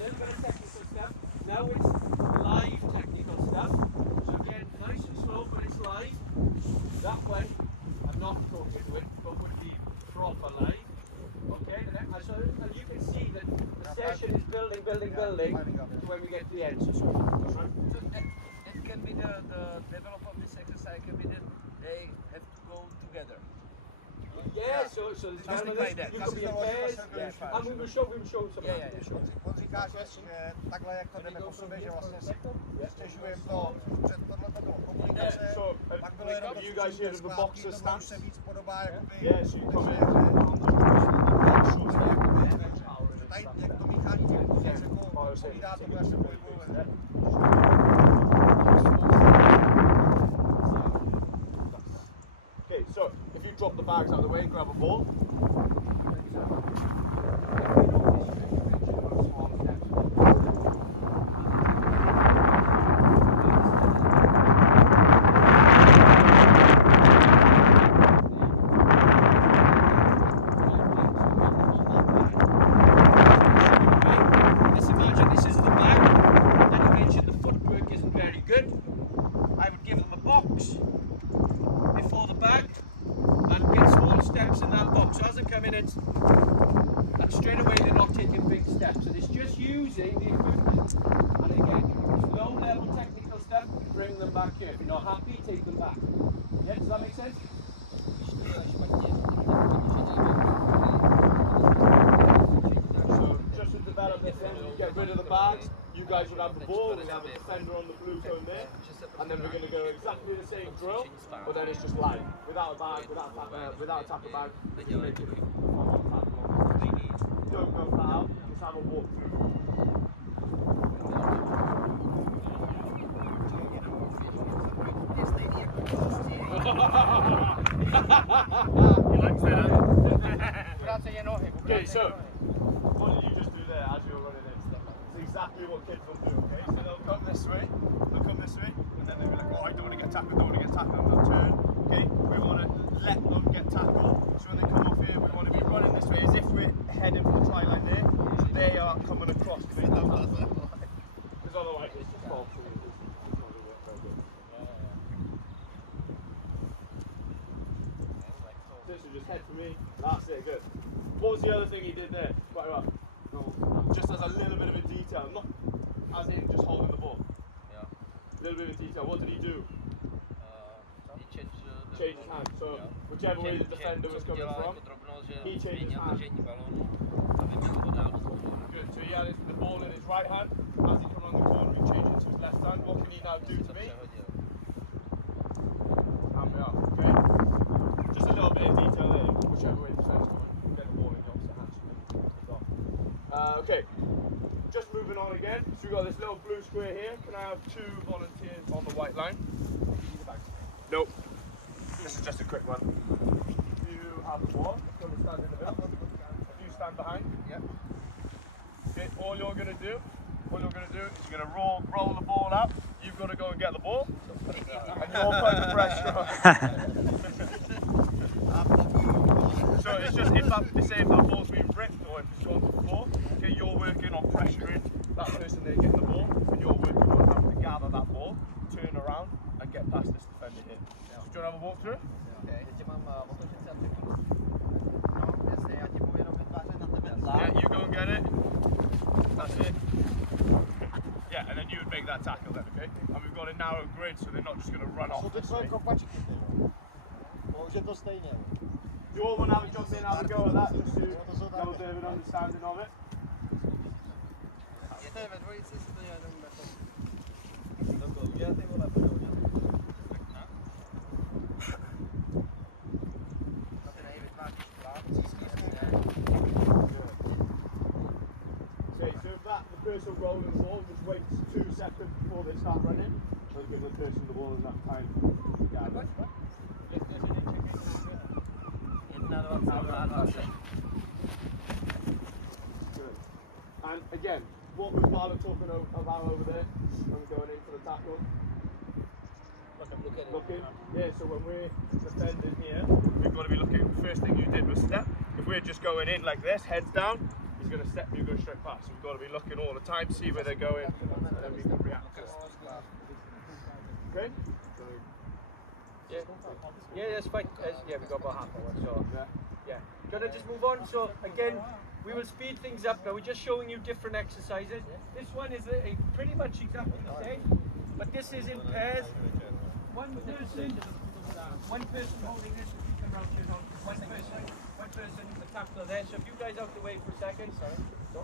little bit of technical stuff. Now it's live technical stuff. So again, nice and slow, but it's live. That one, I'm not talking to it, but would be proper live. Okay, and you can see that the session is building to when we get to the end. So, It can be the development of this exercise can be that they have to go together. yeah, so the time of this, you could be in pairs, and we will show some. On říkáš, že takhle jak to jdeme po sobě, že vlastně si stěžujeme to před tohleto bylo komunikace, pak bylo jenom to stěžujeme skladky, to už se víc podobá jakoby, tady jak to míchání těch pozic jako odpovídá tomu, jak se pohybujeme. Okay, so if you drop the bags out of the way, grab a ball. Let's imagine this is the bag, and you mentioned the footwork isn't very good. I would give them a box before the bag and get small steps in that box. So as they come in, and straight away they're not taking big steps. So it's just using the equipment. And again, it's low level technical stuff, bring them back here. If you're not happy, take them back. Yeah, does that make sense? So just to develop this, then you get rid of the bags. You guys would have the ball. We have a defender on the blue cone there, and then we're going to go exactly the same drill, but then it's just live, without a bag, without a tackle bag. Just make it don't go foul. Just have a walk through. Okay, so what did you just do there as you were running in? It's exactly what kids will do, okay? So they'll come this way, and then they'll be like, oh, I don't want to get tackled, and they'll turn, okay? We want to let them get tackled, so when they come off here, we want to be running this way as if we're heading for the try line there, so they are coming across, because otherwise it's just false. It's not going to work very good. This will just head for me, that's it, good. What was the other thing he did there? Quite well. Just as a little bit of a detail, not as in just holding the ball. Yeah. A little bit of a detail. What did he do? He changed Change his hand. So whichever way the defender was coming from, he changed his hand. Good. So he had the ball in his right hand. As he come around the corner, he changed it to his left hand. What can he now do to me? And we are. Okay. Just a little bit of detail there. Whichever way the defender's coming, get the ball in the opposite hand. Okay, just moving on again. So we've got this little blue square here. Can I have 2 volunteers on the white line? Nope. This is just a quick one. You have the ball. Come and stand in the middle. You stand behind. Yep. Okay, all you're going to do is you're going to roll the ball up. You've got to go and get the ball. And you're putting pressure on. So it's just, if that ball's being ripped or if it's gone to the floor, okay, you're working on pressuring that person there getting the ball, and you're working on having to gather that ball, turn around and get past this defender walk through? Okay. Jasně, já ti budu jenom vytvářet na tebe Yeah, you go and get it. That's it. Yeah, and then you would make that tackle then, okay? And we've got a narrow grid, so they're not just going to run off Jsou ty this tvoje way. kopačky, ty jo. Už je to stejně. Do you all want to have a jump in, have a go at that, just to have a bit of an understanding of it? Je to ve dvojici, si to dělá jenom jako... So if the person rolling the ball just waits 2 seconds before they start running, so give the person the ball enough time to gather. Good. And again, what was Balon talking about over there when we're going into the tackle? Looking. Yeah, so when we're defending here, we've got to be looking. The first thing you did was step. If we're just going in like this, heads down, he's going to step, you go straight past. So we've got to be looking all the time, see where they're going, and then we can react to it. Okay? Yeah, that's fine. Yeah, we've got about half an hour, so yeah. Can I just move on? So again, we will speed things up now. We're just showing you different exercises. This one is pretty much exactly the same, but this is in pairs. One person holding this, if you can round your own. One person, the tackler there. So if you guys out the way for a second, so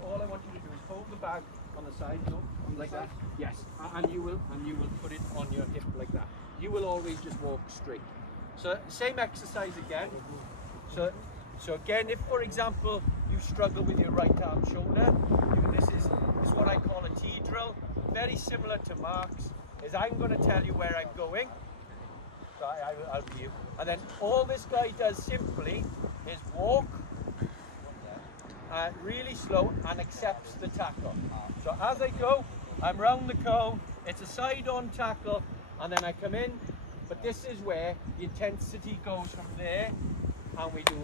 all I want you to do is hold the bag on the side, like that. Yes, and you will put it on your hip like that. You will always just walk straight. So same exercise again. So again, if for example you struggle with your right arm shoulder, this is what I call a T drill. Very similar to Mark's. Is I'm going to tell you where I'm going. So I'll be you. And then all this guy does simply is walk really slow and accepts the tackle. So as I go, I'm round the cone. It's a side-on tackle, and then I come in. But this is where the intensity goes from there, and we do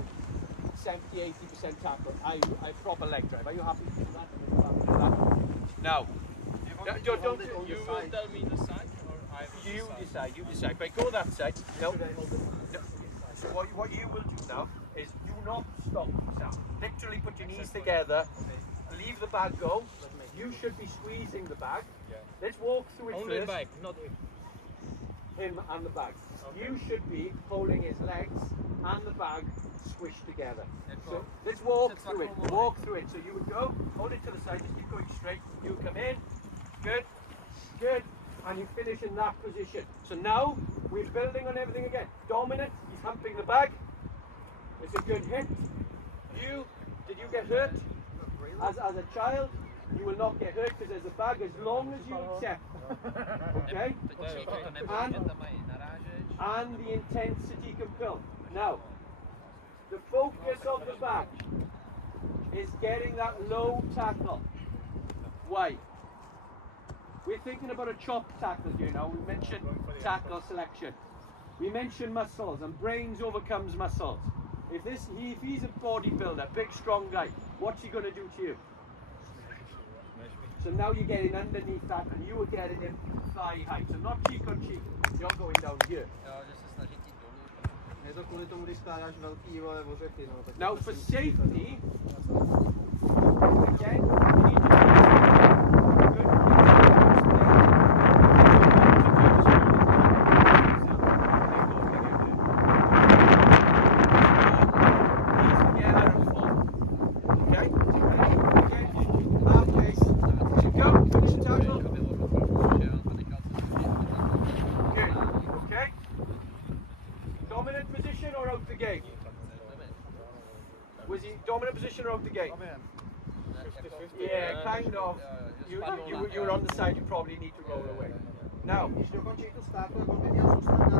70-80% tackle. I proper leg drive. Are you happy to do that? Now, don't You will tell me the side, or I will decide. You decide. But go that side. No. So what you will do now is do not stop yourself. Literally put your knees together. Leave the bag go. You should be squeezing the bag. Let's walk through it Only first. bag, not Him and the bag. You should be holding his legs and the bag squished together. So let's walk through it. Walk through it. So you would go, hold it to the side, just keep going straight. You come in. Good. Good. And you finish in that position. So now we're building on everything again. Dominant, he's humping the bag. It's a good hit. Did you get hurt? As a child, you will not get hurt because there's a bag as long as you accept. Okay? And the intensity can build. Now, the focus of the bag is getting that low tackle. Why? We're thinking about a chop tackle here now. We mentioned tackle selection. We mentioned muscles, and brains overcomes muscles. If he's a bodybuilder, big strong guy, what's he going to do to you? So now you're getting underneath that, and you are getting him thigh height. So not cheek on cheek. You're going down here. Je to kvůli tomu, když skládáš velký ořechy, no. Now for safety, again, you need to good. Was he dominant position or out the gate? Yeah, kind of. You were on the side, you probably need to roll away. Now, Když dokončí tu skladku, tak on by měl zůstat na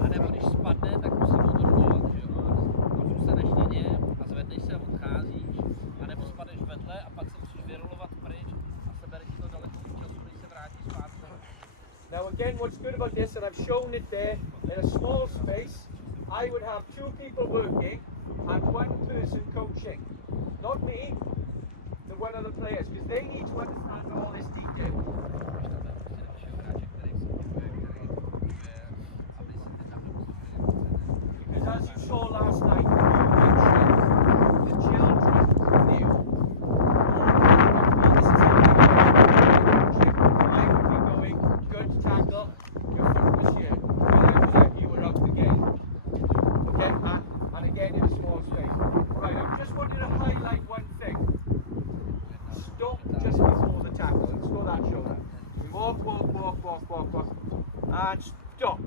A nebo když spadne, tak musí odrolovat, že jo? Zůstaneš na ně a zvedneš se a odcházíš, a nebo spadneš vedle a pak se musíš vyrolovat pryč a sebere ti to daleko času, než se vrátíš zpátky. Now again, what's good about this, and I've shown it there, in a small space, I would have 2 people working and 1 person coaching. Not me, the one of the players, because they need to understand all this detail. just before the tackle. Let's slow that shoulder. We walk, walk, walk, walk, walk, walk, and stop.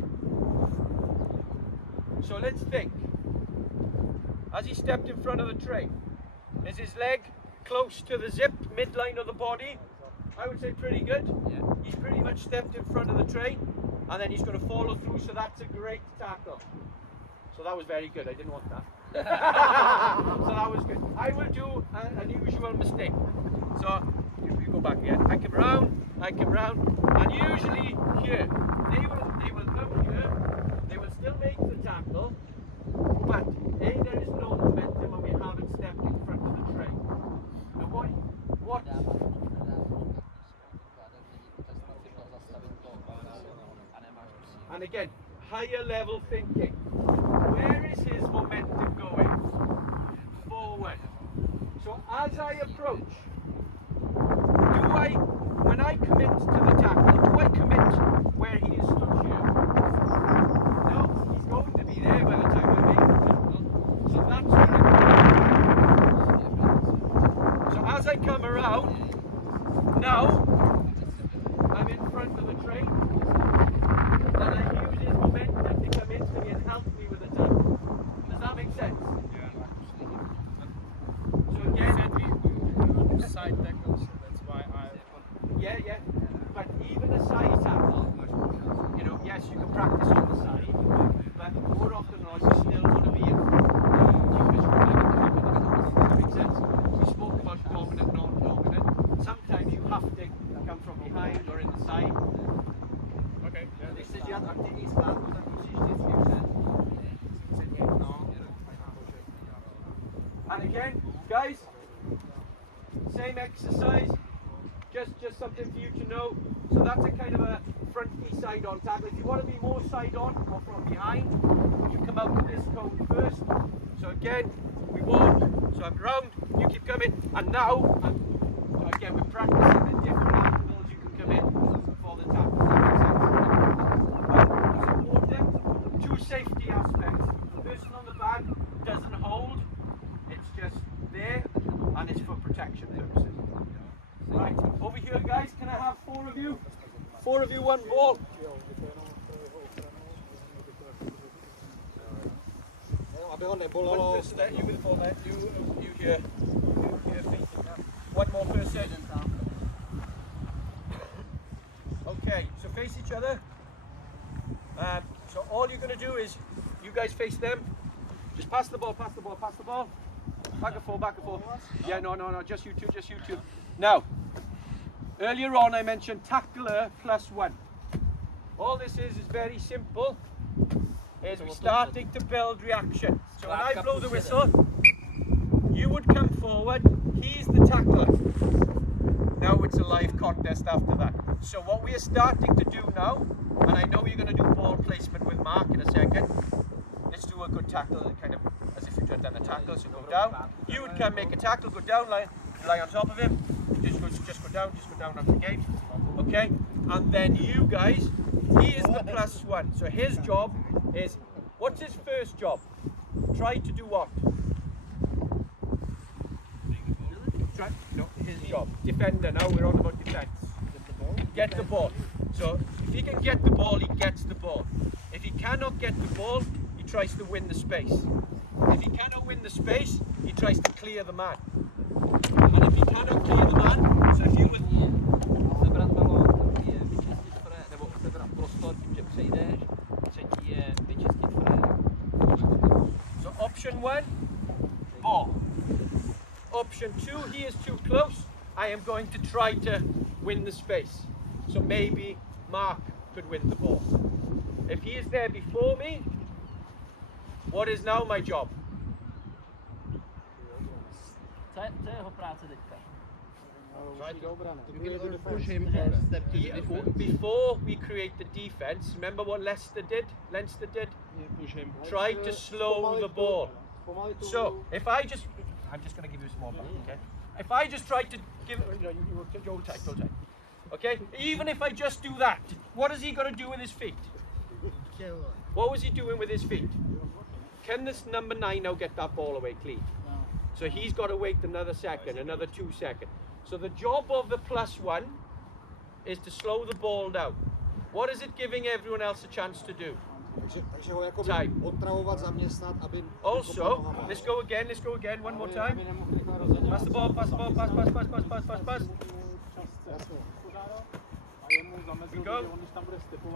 So let's think. As he stepped in front of the tray, is his leg close to the zip, midline of the body? I would say pretty good. Yeah. He's pretty much stepped in front of the tray, and then he's going to follow through, so that's a great tackle. So that was very good, I didn't want that. So that was good. I will do an unusual mistake. So, if we go back again, I come round, and usually here, they will come here, they will still make the tackle, but A, there is no momentum and we haven't stepped in front of the tray. Now what and again, higher level thinking. Where is his momentum going? Forward. So as I approach, when I commit to the tackle, do I commit where he is stood here? No, he's going to be there by the time I make the tackle. So that's where I come. So as I come around, now I'm in front of the tray. And I use his momentum to come into me and help me with the tackle. Does that make sense? So again, We do side tackles, so that's why I. yeah. But even a side tackle, yes, you can practice on the side, but more often than not, you still want to be in front. Does that make sense? We spoke about dominant, non-dominant. Sometimes you have to come from behind or in the side. Okay. Když chceš dělat aktivní skladku, tak musíš vždycky And again, guys, same exercise, just something for you to know. So that's a kind of a fronty side-on tackle. If you want to be more side-on or from behind, you come out with this cone first. So again, we walk, so I'm round, you keep coming, and now, so again, we're practicing the different angles you can come in for the tackle. Does that make sense? But it's important, two safety aspects. The person on the back doesn't hold, it's just there, and it's for protection purposes. Right, over here guys, can I have 4 of you? 4 of you, 1 ball. aby ho nebolelo. One person there, you with the ball there, you here, feet. 1 more person. Okay, so face each other. So all you're going to do is, you guys face them. Just pass the ball, pass the ball, pass the ball. Back and forth, back and forth. Yeah, no, just you two, just you two. Now, earlier on I mentioned tackler plus 1. All this is very simple. Is we're starting to build reaction. So when I blow the whistle, you would come forward, he's the tackler. Now it's a live contest after that. So what we are starting to do now, and I know you're going to do ball placement with Mark in a second. Let's do a good tackle, kind of as if you'd done a tackle. So go down. You would come make a tackle, go down, lie on top of him. Just go down after the game. Okay? And then you guys, he is the plus 1. So his job is, what's his first job? Try to do what? His job. Defender. Now we're on about defense. Get the ball. So if he can get the ball, he gets the ball. If he cannot get the ball, he tries to win the space. If he cannot win the space, he tries to clear the man. And if he cannot clear the man, so if you would... Sebrat balon, je vyčistit fré, nebo sebrat prostor tím, že přejdeš. Třetí je vyčistit fré. So option 1, ball. Option 2, he is too close. I am going to try to win the space. So maybe Mark could win the ball. If he is there before me, what is now my job? Co je jeho práce teďka? Push him or step to the defense. Before we create the defense, remember what Leinster did? Push him. Try to slow the ball. So if I just, I'm just going to give you a small ball, okay? If I just try to give, you hold tight. Okay? Even if I just do that, what is he going to do with his feet? What was he doing with his feet? Can this number 9 now get that ball away clean? So he's got to wait another second, another 2 seconds. So the job of the +1 is to slow the ball down. What is it giving everyone else a chance to do? Takže ho jakoby otravovat, zaměstnat, aby... Also, let's go again, one more time. Pass the ball, pass.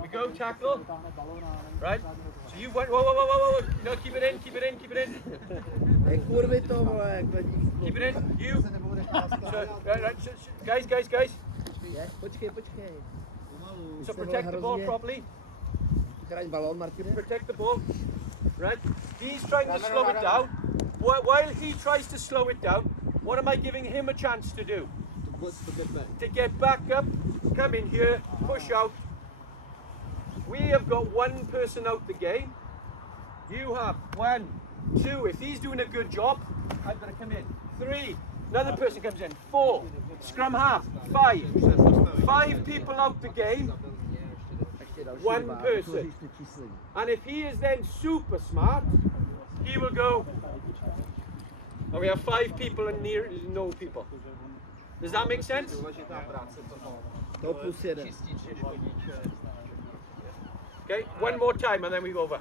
We go, tackle. Right? So you went, whoa. No, keep it in. Keep it in. Keep it in. You. So, right. Guys. So protect the ball properly. Protect the ball. Right? He's trying to slow it down. While he tries to slow it down, what am I giving him a chance to do? To get back up, come in here, push out. We have got one person out the game. You have 1, 2. If he's doing a good job, I've got to come in. 3. Another person comes in. 4. Scrum half. 5. 5 people out the game. 1 person. And if he is then super smart, he will go. And we have 5 people and near no people. Does that make sense? Okay, one more time and then we go over.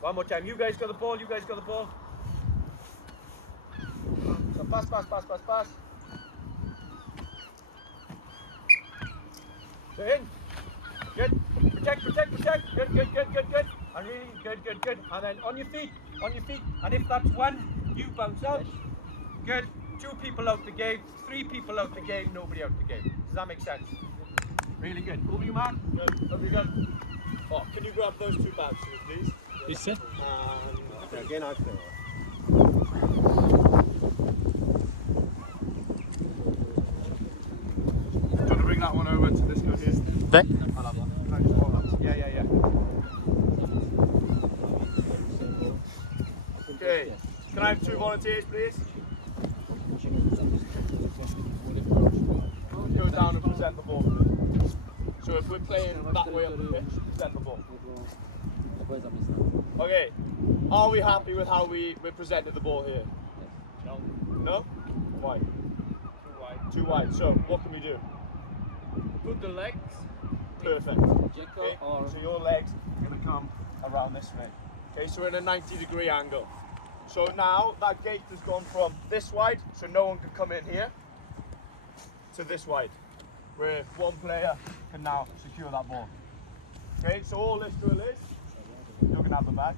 One more time. You guys got the ball. So pass. So in. Good. Protect. Good. And really good. And then on your feet. And if that's 1, you bounce out. Good. 2 people out the game, 3 people out the game, nobody out the game. Does that make sense? Really good. Over you, man. Good. Oh, can you grab those 2 bags for me, please? Yes, sir. Again, I feel. Do you want to bring that one over to this guy here? There. I'll have one. Yeah. Okay. Can I have 2 volunteers, please? Go down and present the ball. So if we're playing that way up the pitch, present the ball. Okay. Are we happy with how we presented the ball here? No? Why? Too wide. So what can we do? Put the legs. Perfect. Okay. So your legs are going to come around this way. Okay, so we're in a 90-degree angle. So now that gate has gone from this wide, so no one can come in here, to this wide, where 1 player can now secure that ball. Okay, so all this drill is, you're going to have the bag.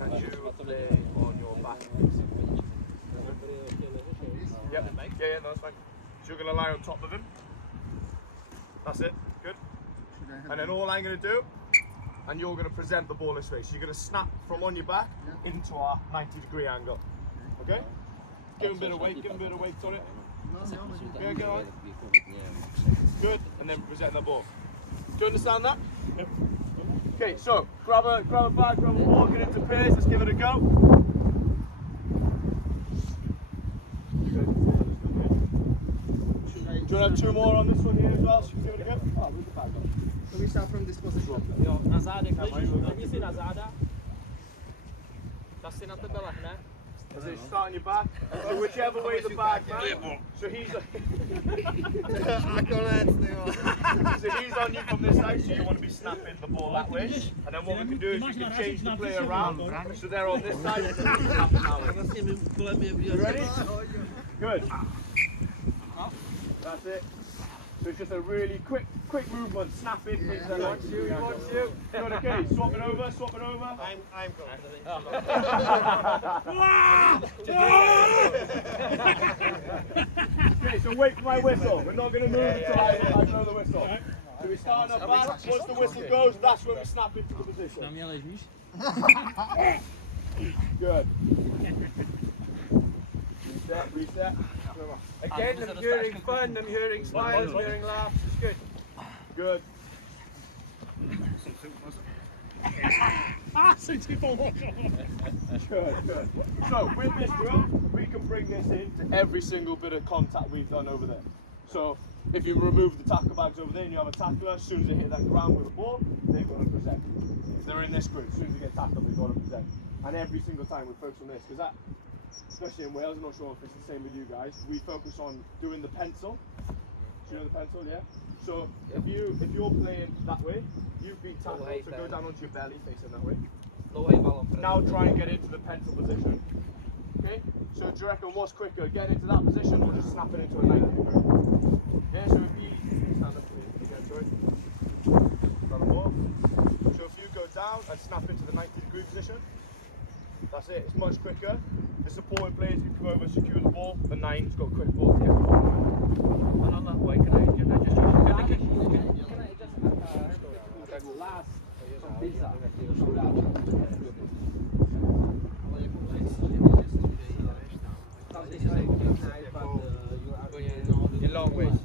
Can you lay on your back? Yep. Yeah, no, that's fine. So you're going to lie on top of him. That's it, good. And then all I'm going to do, and you're going to present the ball this way. So you're going to snap from on your back into our 90-degree angle. Okay? Give him a bit of weight on it. Yeah, get on. Good, and then present the ball. Do you understand that? Yep. Okay, so grab a bag, grab a ball, get into pairs, let's give it a go. Do you want to have 2 more on this one here as well, so you can give it a go? So we start from this position. Jo, na zádech, leží si na záda. Ta si na tebe lehne. As in start on your back, so whichever way the bag man. So he's so he's on you from this side, so you want to be snapping the ball that way. And then what we can do is we can change the play around. So they're on this side, and then we snap that way. You ready? Good. That's it. So it's just a really quick movement, snap in. He wants you. Good, okay, swap it over. I'm going. Okay, so wait for my whistle. We're not going to move until I blow the whistle. So we start up back, once the whistle goes, that's when we snap into the position. Good. Reset. Again, I'm hearing fun, I'm hearing smiles, I'm hearing laughs. It's good. Good. Good. So with this drill, we can bring this into every single bit of contact we've done over there. So if you remove the tackle bags over there and you have a tackler, as soon as they hit that ground with the ball, they've got to present. If they're in this group, as soon as they get tackled, they've got to present. And every single time we focus on this, because especially in Wales, I'm not sure if it's the same with you guys, we focus on doing the pencil. Do you know the pencil, yeah? So if you're playing that way, you beat tackle, so go down onto your belly facing that way. Now try and get into the pencil position. Okay? So do you reckon what's quicker, get into that position or just snap it into a 90 degree? Yeah, so if you stand up again, sorry. So if you go down and snap into the 90 degree position, that's it, it's much quicker. The supporting players, if you come over and secure the ball, the 9's got a quick ball to get the ball. And on that way, can I just last visa a long ways.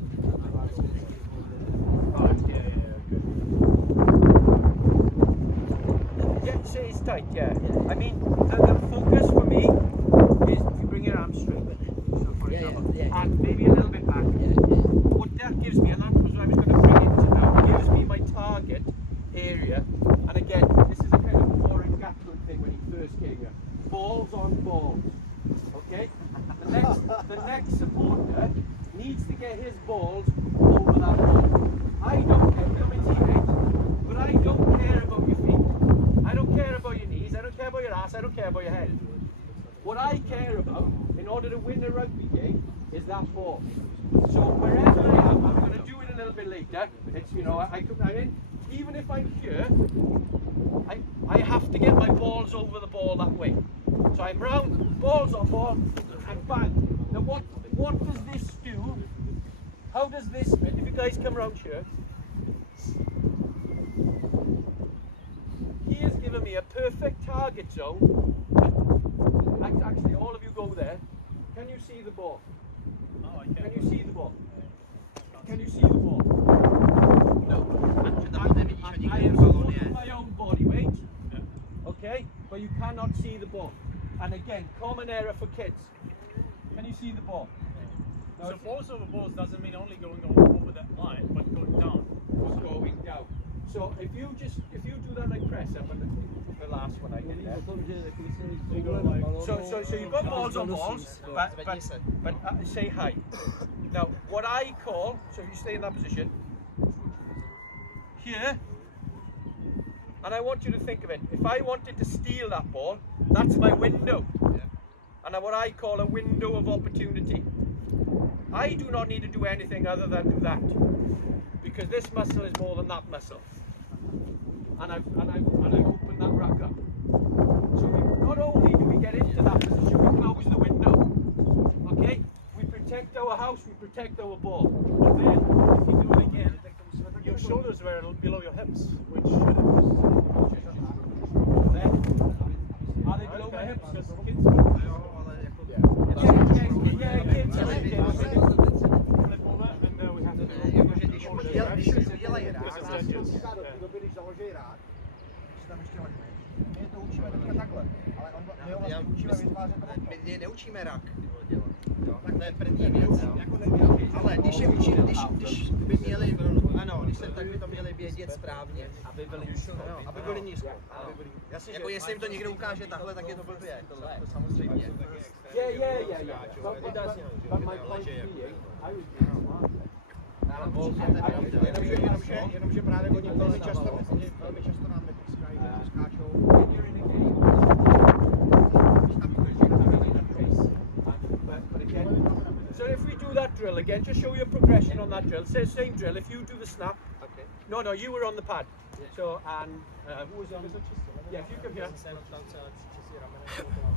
Yeah, say it's tight, yeah. I mean, the focus for me is if you bring your arms straight, so for example, and maybe a little bit back. What that gives me, and that was what I was going to bring into now, gives me my target area. And again, this is a kind of boring Gatland thing when he first came here. Balls on balls. Okay? The next supporter needs to get his balls over that ball. I don't care, I'm a teammate, but I don't care about your feet. I don't care about your knees, I don't care about your ass, I don't care about your head. What I care about, in order to win a rugby game, is that ball. So wherever I am, I'm going to do it a little bit later. It's, you know, even if I'm here, I have to get my balls over the ball that way. So I'm round, balls on ball, and bang. Now what does this do? How does this, if you guys come around here, he has given me a perfect target zone. Actually, all of you go there. Can you see the ball? No, I can't. Can you see the ball? Can you see the ball? No. I am supporting my own body weight. Yeah. Okay? But you cannot see the ball. And again, common error for kids. Can you see the ball? No, So balls over balls doesn't mean only going over that line, but going down. it's going down. So if you do that like press up, and the last one I did there. They go like, So you've got balls on balls, but say hi. Now, what I call, so you stay in that position, here, and I want you to think of it. If I wanted to steal that ball, that's my window. And what I call a window of opportunity. I do not need to do anything other than do that. Because this muscle is more than that muscle. And I've opened that rack up. So not only do we get into that position, we close the window. Okay? We protect our house, we protect our ball. but then if you do it again, your shoulders were below your hips, which Are they below my hips? because kids flip over and we have to Když udělají rád, Because it's dangerous. do doby, když založí rád, si tam ještě hodně. My to učíme teďka takhle, ale my ho vlastně učíme vytvářet to. My neučíme rak dělat. Tak to je první věc. Ale když by měli, ano, tak by to měli vědět správně, aby byli nízko. Jako jestli jim to někdo ukáže takhle, tak je to blbě, to samozřejmě. Yeah. But my point being, I would be smart. Jenomže právě oni velmi často nám nepískají, skáčou. But again, so if we do that drill again, just show you a progression on that drill. Same drill. If you do the snap, Okay. no, you were on the pad. So and who was on? Yeah, if you come here.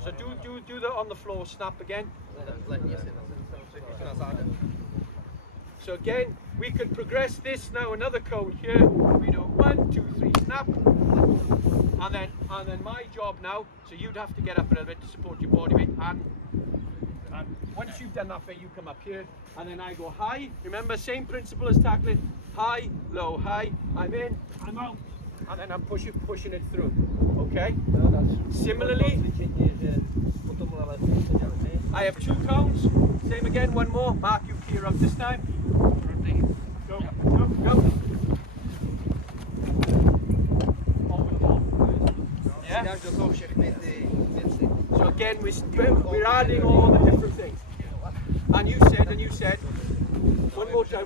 So do that on the floor. Snap again. So again, we can progress this now. Another code here. We do 1, 2, 3, snap, and then my job now. So you'd have to get up a little bit to support your body weight, and once you've done that bit, you come up here, and then I go high. Remember, same principle as tackling. High, low, high. I'm in, I'm out, and then I'm pushing it through. Okay. Similarly, I have 2 counts. Same again. One more. Mark, you clear up this time. Go. Yeah. Dáš do toho všechny ty věci. So again, we're adding all the different things. And you said, one more time.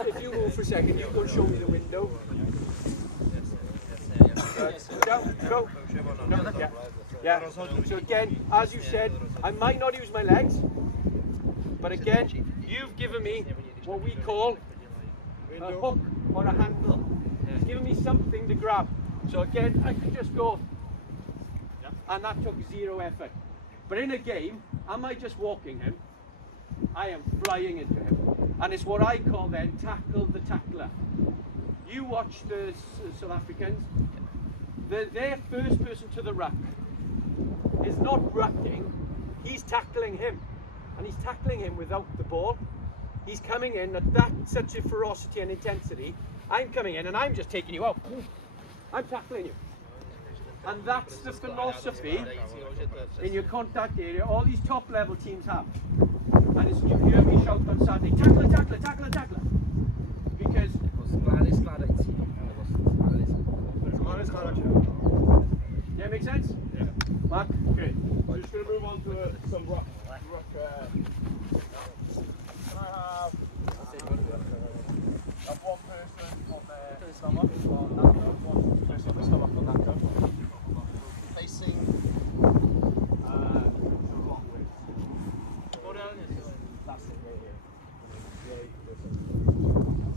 If you move for a second, you go and show me the window. Go. No, yeah. So again, as you said, I might not use my legs, but again, you've given me what we call a hook or a handle. It's given me something to grab. So again, I could just go, and that took zero effort. But in a game, am I just walking him? I am flying into him. And it's what I call then tackle the tackler. You watch the South Africans, their first person to the ruck is not rucking, he's tackling him. And he's tackling him without the ball. He's coming in at such a ferocity and intensity. I'm coming in and I'm just taking you out. I'm tackling you. And that's the philosophy in your contact area all these top level teams have. And it's, you hear me shout on Saturday, tackler. Because yeah, make sense? Yeah. Mark? Okay, we're just going to move on to some rock. Can I have one person on their stomach, one person on the stomach on that cup. Facing. That's it right here.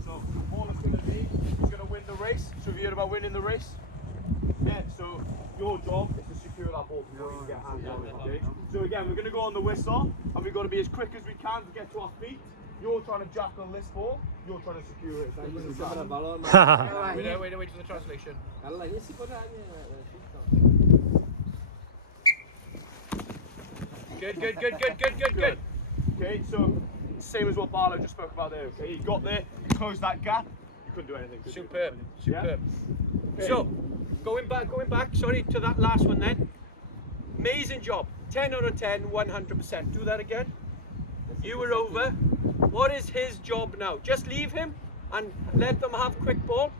So all it's going to be is going to win the race. So have you heard about winning the race? Yeah, so your job is to secure that ball before you get hands on it, okay? So again, we're going to go on the whistle, and we've got to be as quick as we can to get to our feet. You're trying to jackal this ball, you're trying to secure it. Wait for the translation. Good. Okay, so same as what Barlow just spoke about there, okay? You got there, you closed that gap, you couldn't do anything. Superb. Yeah? Okay. So, going back, sorry, to that last one then. Amazing job. 10 out of 10, 100%. Do that again. You were over. What is his job now? Just leave him and let them have quick ball?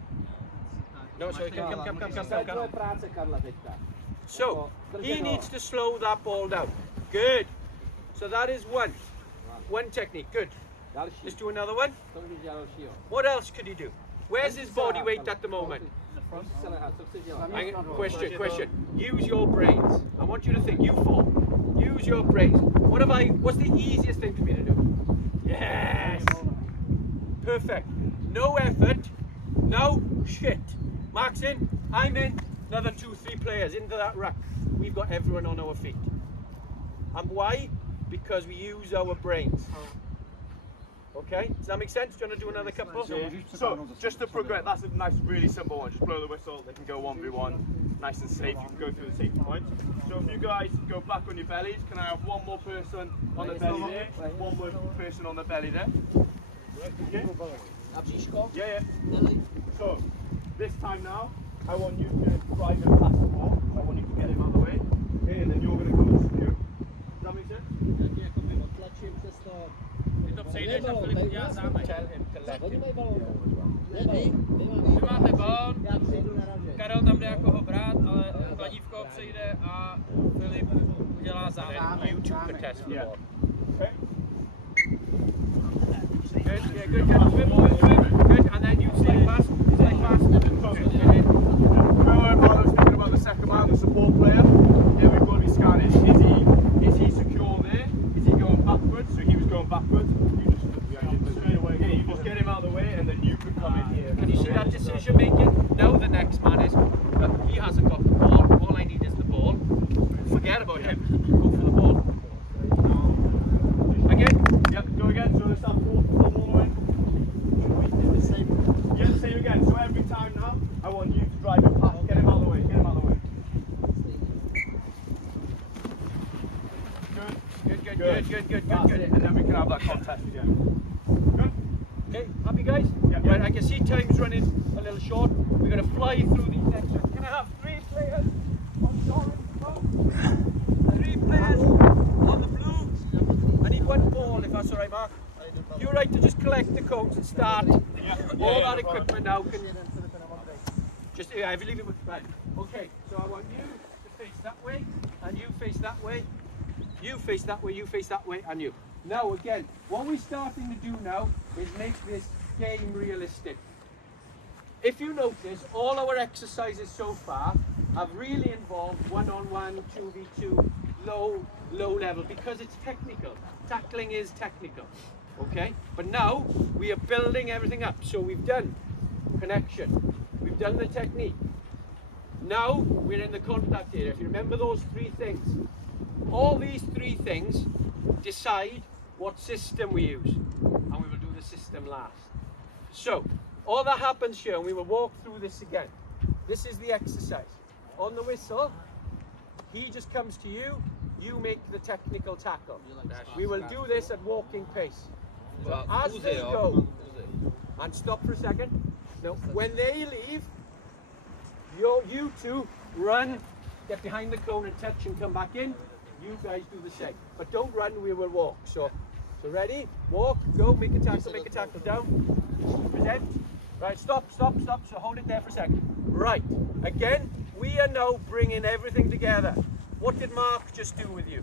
No, sorry, come. So, he needs to slow that ball down. Good. So that is one. One technique, good. Let's do another one. What else could he do? Where's his body weight at the moment? Question. Use your brains. I want you to think, you four. Use your brains. What's the easiest thing for me to do? Yes! Perfect. No effort. No shit. Mark's in. I'm in. Another 2-3 players into that ruck. We've got everyone on our feet. And why? Because we use our brains. Okay, does that make sense? Do you want to do another couple? Yeah. So, just to progress, that's a nice, really simple one. Just blow the whistle, they can go 1v1, nice and safe. You can go through the safety points. So, if you guys go back on your bellies, can I have one more person on the belly there? One more person on the belly there. Okay? Yeah. So, this time now, I want you to drive him past the ball. I want you to get him out of the way. Okay, and then you're going to come and secure. Does that make sense? Ty to přejdeš a Filip udělá zámek. Vy máte balon, Karel tam jde jako ho brát, ale kladívko přejde a Filip udělá zámek. You two can test the ball. Okay. Good. Good. And then you slide past. Barlow's thinking about the second man, the support player. Yeah, we've got to be scanning. Is he secure there? Is he going backwards? So he was going backwards. You just get him out of the way, and then you could come in here. Can you see that decision making? Now the next man is, look, he hasn't got the ball. All I need is the ball. Forget about him. Go for the ball. Again? Yep, go again. So let's have four more in. Yeah, same again. So every time now, I want you to drive him past. Get him out of the way. Good. That's it. And then we can have that contest again. Good? Okay, happy guys? Yep. Right, I can see time's running a little short. We're going to fly through these next ones. Can I have 3 players on the orange? 3 players on the blue. I need 1 ball if that's alright, Mark. You're right to just collect the cones and start. All that equipment now can... Just, if you leave it with... Right. Okay, so I want you to face that way, and you face that way. You face that way, you face that way, and you. Now again, what we're starting to do now is make this game realistic. If you notice, all our exercises so far have really involved one-on-one, 2v2, low level, because it's technical. Tackling is technical, okay? But now we are building everything up. So we've done connection, we've done the technique. Now we're in the contact area. If you remember those three things, all these three things decide what system we use, and we will do the system last. So all that happens here, and we will walk through this again. This is the exercise. On the whistle, he just comes to you, you make the technical tackle. We will do this at walking pace. So as they go, and stop for a second. No, when they leave, you two run, get behind the cone and touch and come back in. You guys do the same. But don't run, we will walk. So ready? Walk, go, make a tackle down. Present. Right, stop. So hold it there for a second. Right, again, we are now bringing everything together. What did Mark just do with you?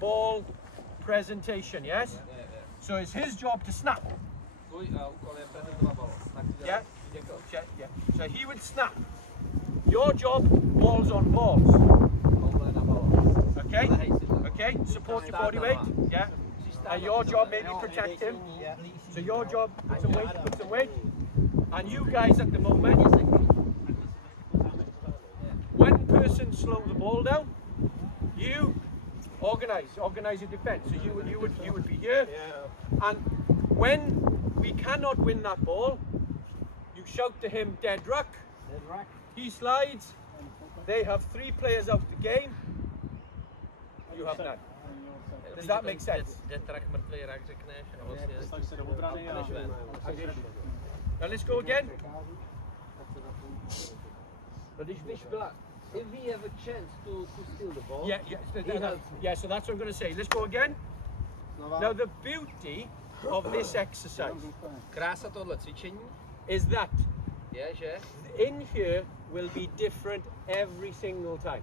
Ball presentation, yes? So it's his job to snap. Yeah? Yeah. So he would snap. Your job, balls on balls. Okay? Support your body weight. Yeah? Your job, maybe protect him. So your job, put some weight. And you guys at the moment, one person slow the ball down. You organize your defense. So you would be here. And when we cannot win that ball, you shout to him, dead ruck. He slides. They have 3 players out the game. You have none. Does that make sense? Now let's go again. If we have a chance to steal the ball, Yeah, so that's what I'm going to say. Let's go again. Now the beauty of this exercise krása tohle cvičení is that je, že in here will be different every single time.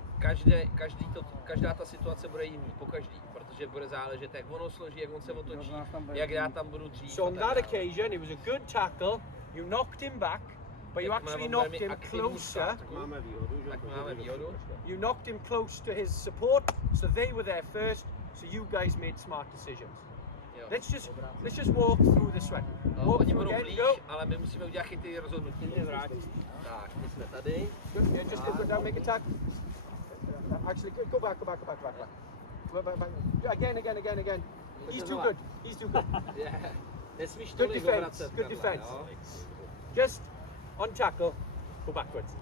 každá ta situace bude jiný, po každý, protože bude záležet, jak ono složí, jak on se otočí, jak já tam budu dřív. So on that occasion, it was a good tackle. You knocked him back, but you actually knocked him closer. You knocked him close to his support, so they were there first. So you guys made smart decisions. Let's just walk through this one. Walk Oni through budou again, blíž, go. ale my musíme udělat chytrý rozhodnutí. Tak, my jsme tady. Yeah, just go down, make a tack. Actually, go back. Again. He's too good. Yeah. Nesmíš Good tolik defense. obracet, Good Karla, defense. jo? Just on tackle, go backwards.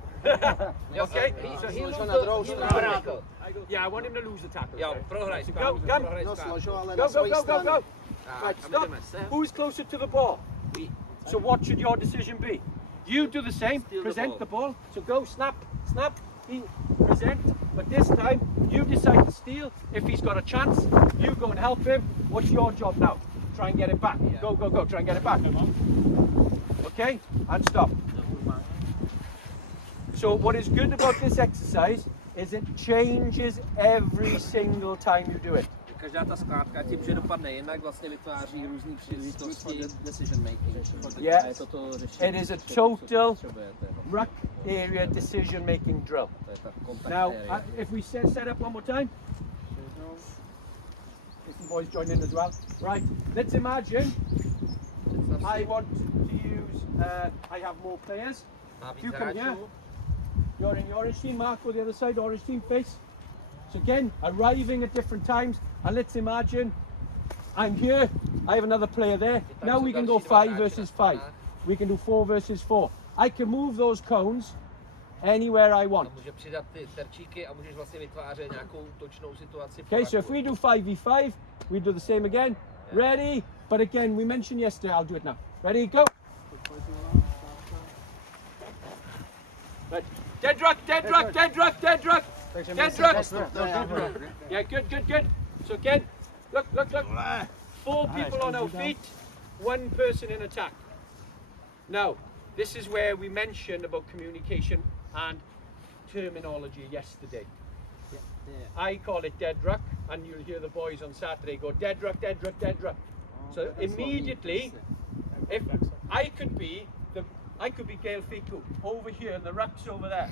Okay? So he Složil lose na druhou the stranu. tackle. Yeah, I want him to lose the tackle. Jo, okay? prohraj So správně, come. prohraj No, správně. složil ale Go, na go, svoji go, go, stranu. go. Tak, Right, a my stop. jdeme sem. Who's closer to the ball? So what should your decision be? You do the same, Steal the present ball. the ball. So go, snap, he present. But this time, you decide to steal. If he's got a chance, you go and help him. What's your job now? Try and get it back. Go, try and get it back. Okay, and stop. So what is good about this exercise is it changes every single time you do it. Každá ta skladka tím, že dopadne jinak, vlastně vytváří různý příležitosti. Decision making. Yeah, Je to to řešení. it is a total Potřebujete. ruck area decision making drill. To je ta kontakt Now, area. if we set up one more time. Listen, boys, join in as well. Right, let's imagine I want to use, I have more players. Má víc You come here. hráčů. You're in your orange team, Mark, on the other side, orange team face. So again, arriving at different times, and let's imagine I'm here, I have another player there. Now we can go 5 versus 5. We can do 4 versus 4. I can move those cones anywhere I want. A může přidat ty terčíky a můžeš vlastně vytvářet nějakou točnou situaci. Okay, so if we do 5v5, we do the same again. Ready? But again, we mentioned yesterday, I'll do it now. Ready, go. Right. Dead ruck. Yeah, good. So again, look. 4 people on our feet, 1 person in attack. Now, this is where we mentioned about communication and terminology yesterday. I call it dead ruck, and you'll hear the boys on Saturday go dead ruck, dead ruck, dead ruck. So immediately, if I could be Gail Fiku over here and the ruck's over there.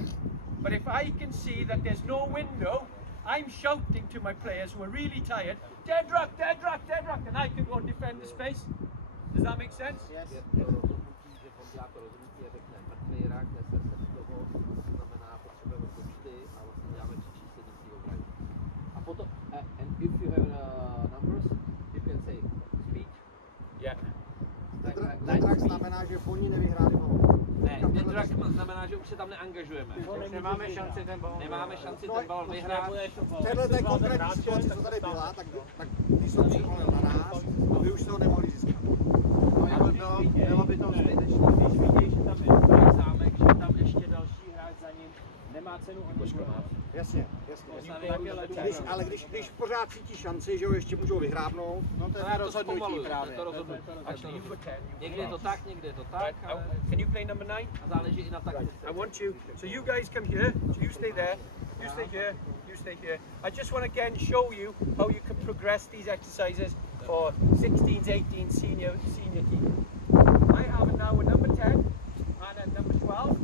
But if I can see that there's no window, I'm shouting to my players who are really tired, dead ruck, dead ruck, dead ruck, and I can go and defend the space. Does that make sense? Yes. And if you have numbers, you can say speed. Yeah. Tetrak znamená, že oni nevyhráli balon. Ne, tetrak znamená, že už se tam neangažujeme. Nemáme šanci ten balon. Nemáme šanci ten balon vyhrát. V této konkrétní situaci, co tady byla, tak když jsem přiklonil na nás, a vy už toho nemohli získat. Bylo by to zbytečné. Když vidíš, že tam je zámek, že tam ještě další hráč za ním, nemá cenu angažovat. Jasně. Ale když pořád cítí šanci, že ho ještě můžou vyhrábnout, No to je rozhodnutí právě. To rozhodnutí. Actually, you've got 10. Někdy je to tak, někdy je to tak. ale Can you play number 9? záleží i na taktice. I want you, so you guys come here, so you stay there, you stay here, you stay here. I just want to again show you how you can progress these exercises for 16s, 18s, senior team. I have now a number 10 and a number 12,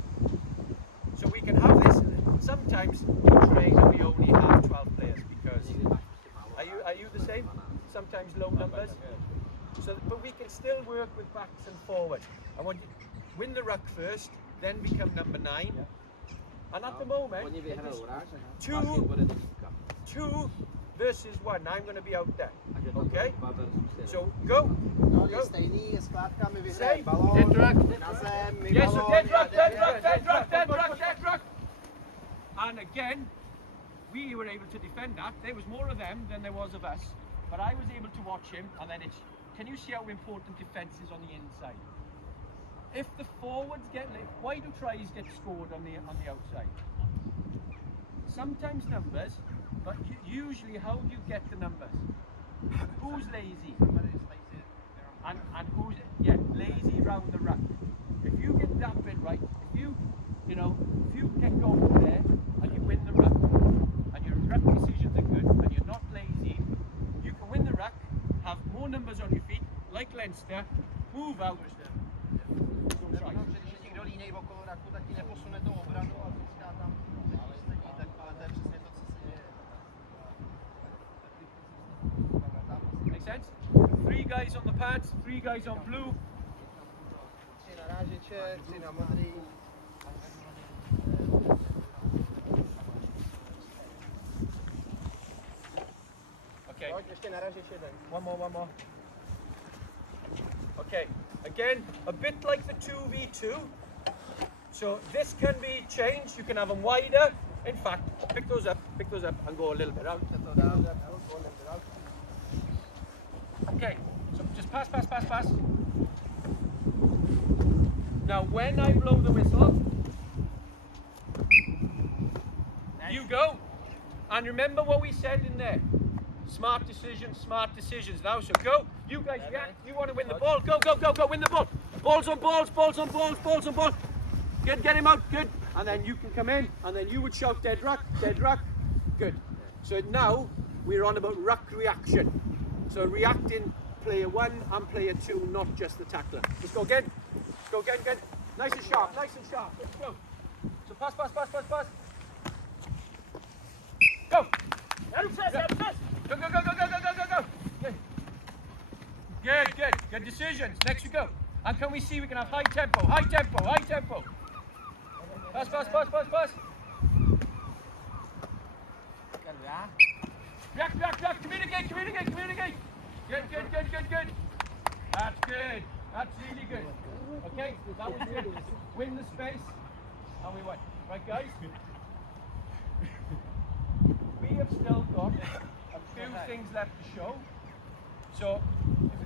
so we can have this. Sometimes we train and we only have 12 players because, are you the same? Sometimes low numbers? So, but we can still work with backs and forward. I want you to win the ruck first, then become number 9. And at the moment, Oni it vyhrajou is hráč, two- pak bude desítka. 2 versus 1. I'm going to be out there. A že tam Okay? bude 2 versus 1. So go. no, je stejný, je skládka, my vyhrajeme Same. balón, Dead na zem, my Yes, so balón, dead ruck, dead a- ruck, dead ruck, dead ruck, dead ruck. And again, we were able to defend that. There was more of them than there was of us. But I was able to watch him, and then it's, can you see how important defence is on the inside? If the forwards get, why do tries get scored on the outside? Sometimes numbers, but usually how do you get the numbers? Who's lazy? And who's lazy round the ruck? If you get that bit right, if you get going there and you win the ruck, and your ruck decisions are good, and you're not lazy, you can win the ruck, have more numbers on your feet, like Leinster, move out. Že když je někdo línej okolo raku, tak ti neposune to obranu a získá tam cisteni, tak ale to je přesně to, co se děje. Make sense? 3 guys on the pads, 3 guys on blue. 3 narážeče, 3 na modrý. Okay. Pojď, ještě narážeč jeden. One more. Okay, again, a bit like the 2v2. So this can be changed. You can have them wider. In fact, pick those up, and go a little bit out. Okay, so just pass. Now, when I blow the whistle, you go. And remember what we said in there. Smart decisions now. So go. You guys react. You want to win the ball. Go. Win the ball. Balls on balls. Good. Get him out. Good. And then you can come in. And then you would shout dead ruck. Good. So now we're on about ruck reaction. So reacting player 1 and player 2, not just the tackler. Let's go again. Good. Nice and sharp. Let's go. So pass. Go. Go. Good decisions. Next we go. And can we see we can have high tempo. Pass. React. Communicate. Good. That's good. That's really good. Okay, that was good. Win the space. And we won. Right, guys? We have still got a few things left to show. So, if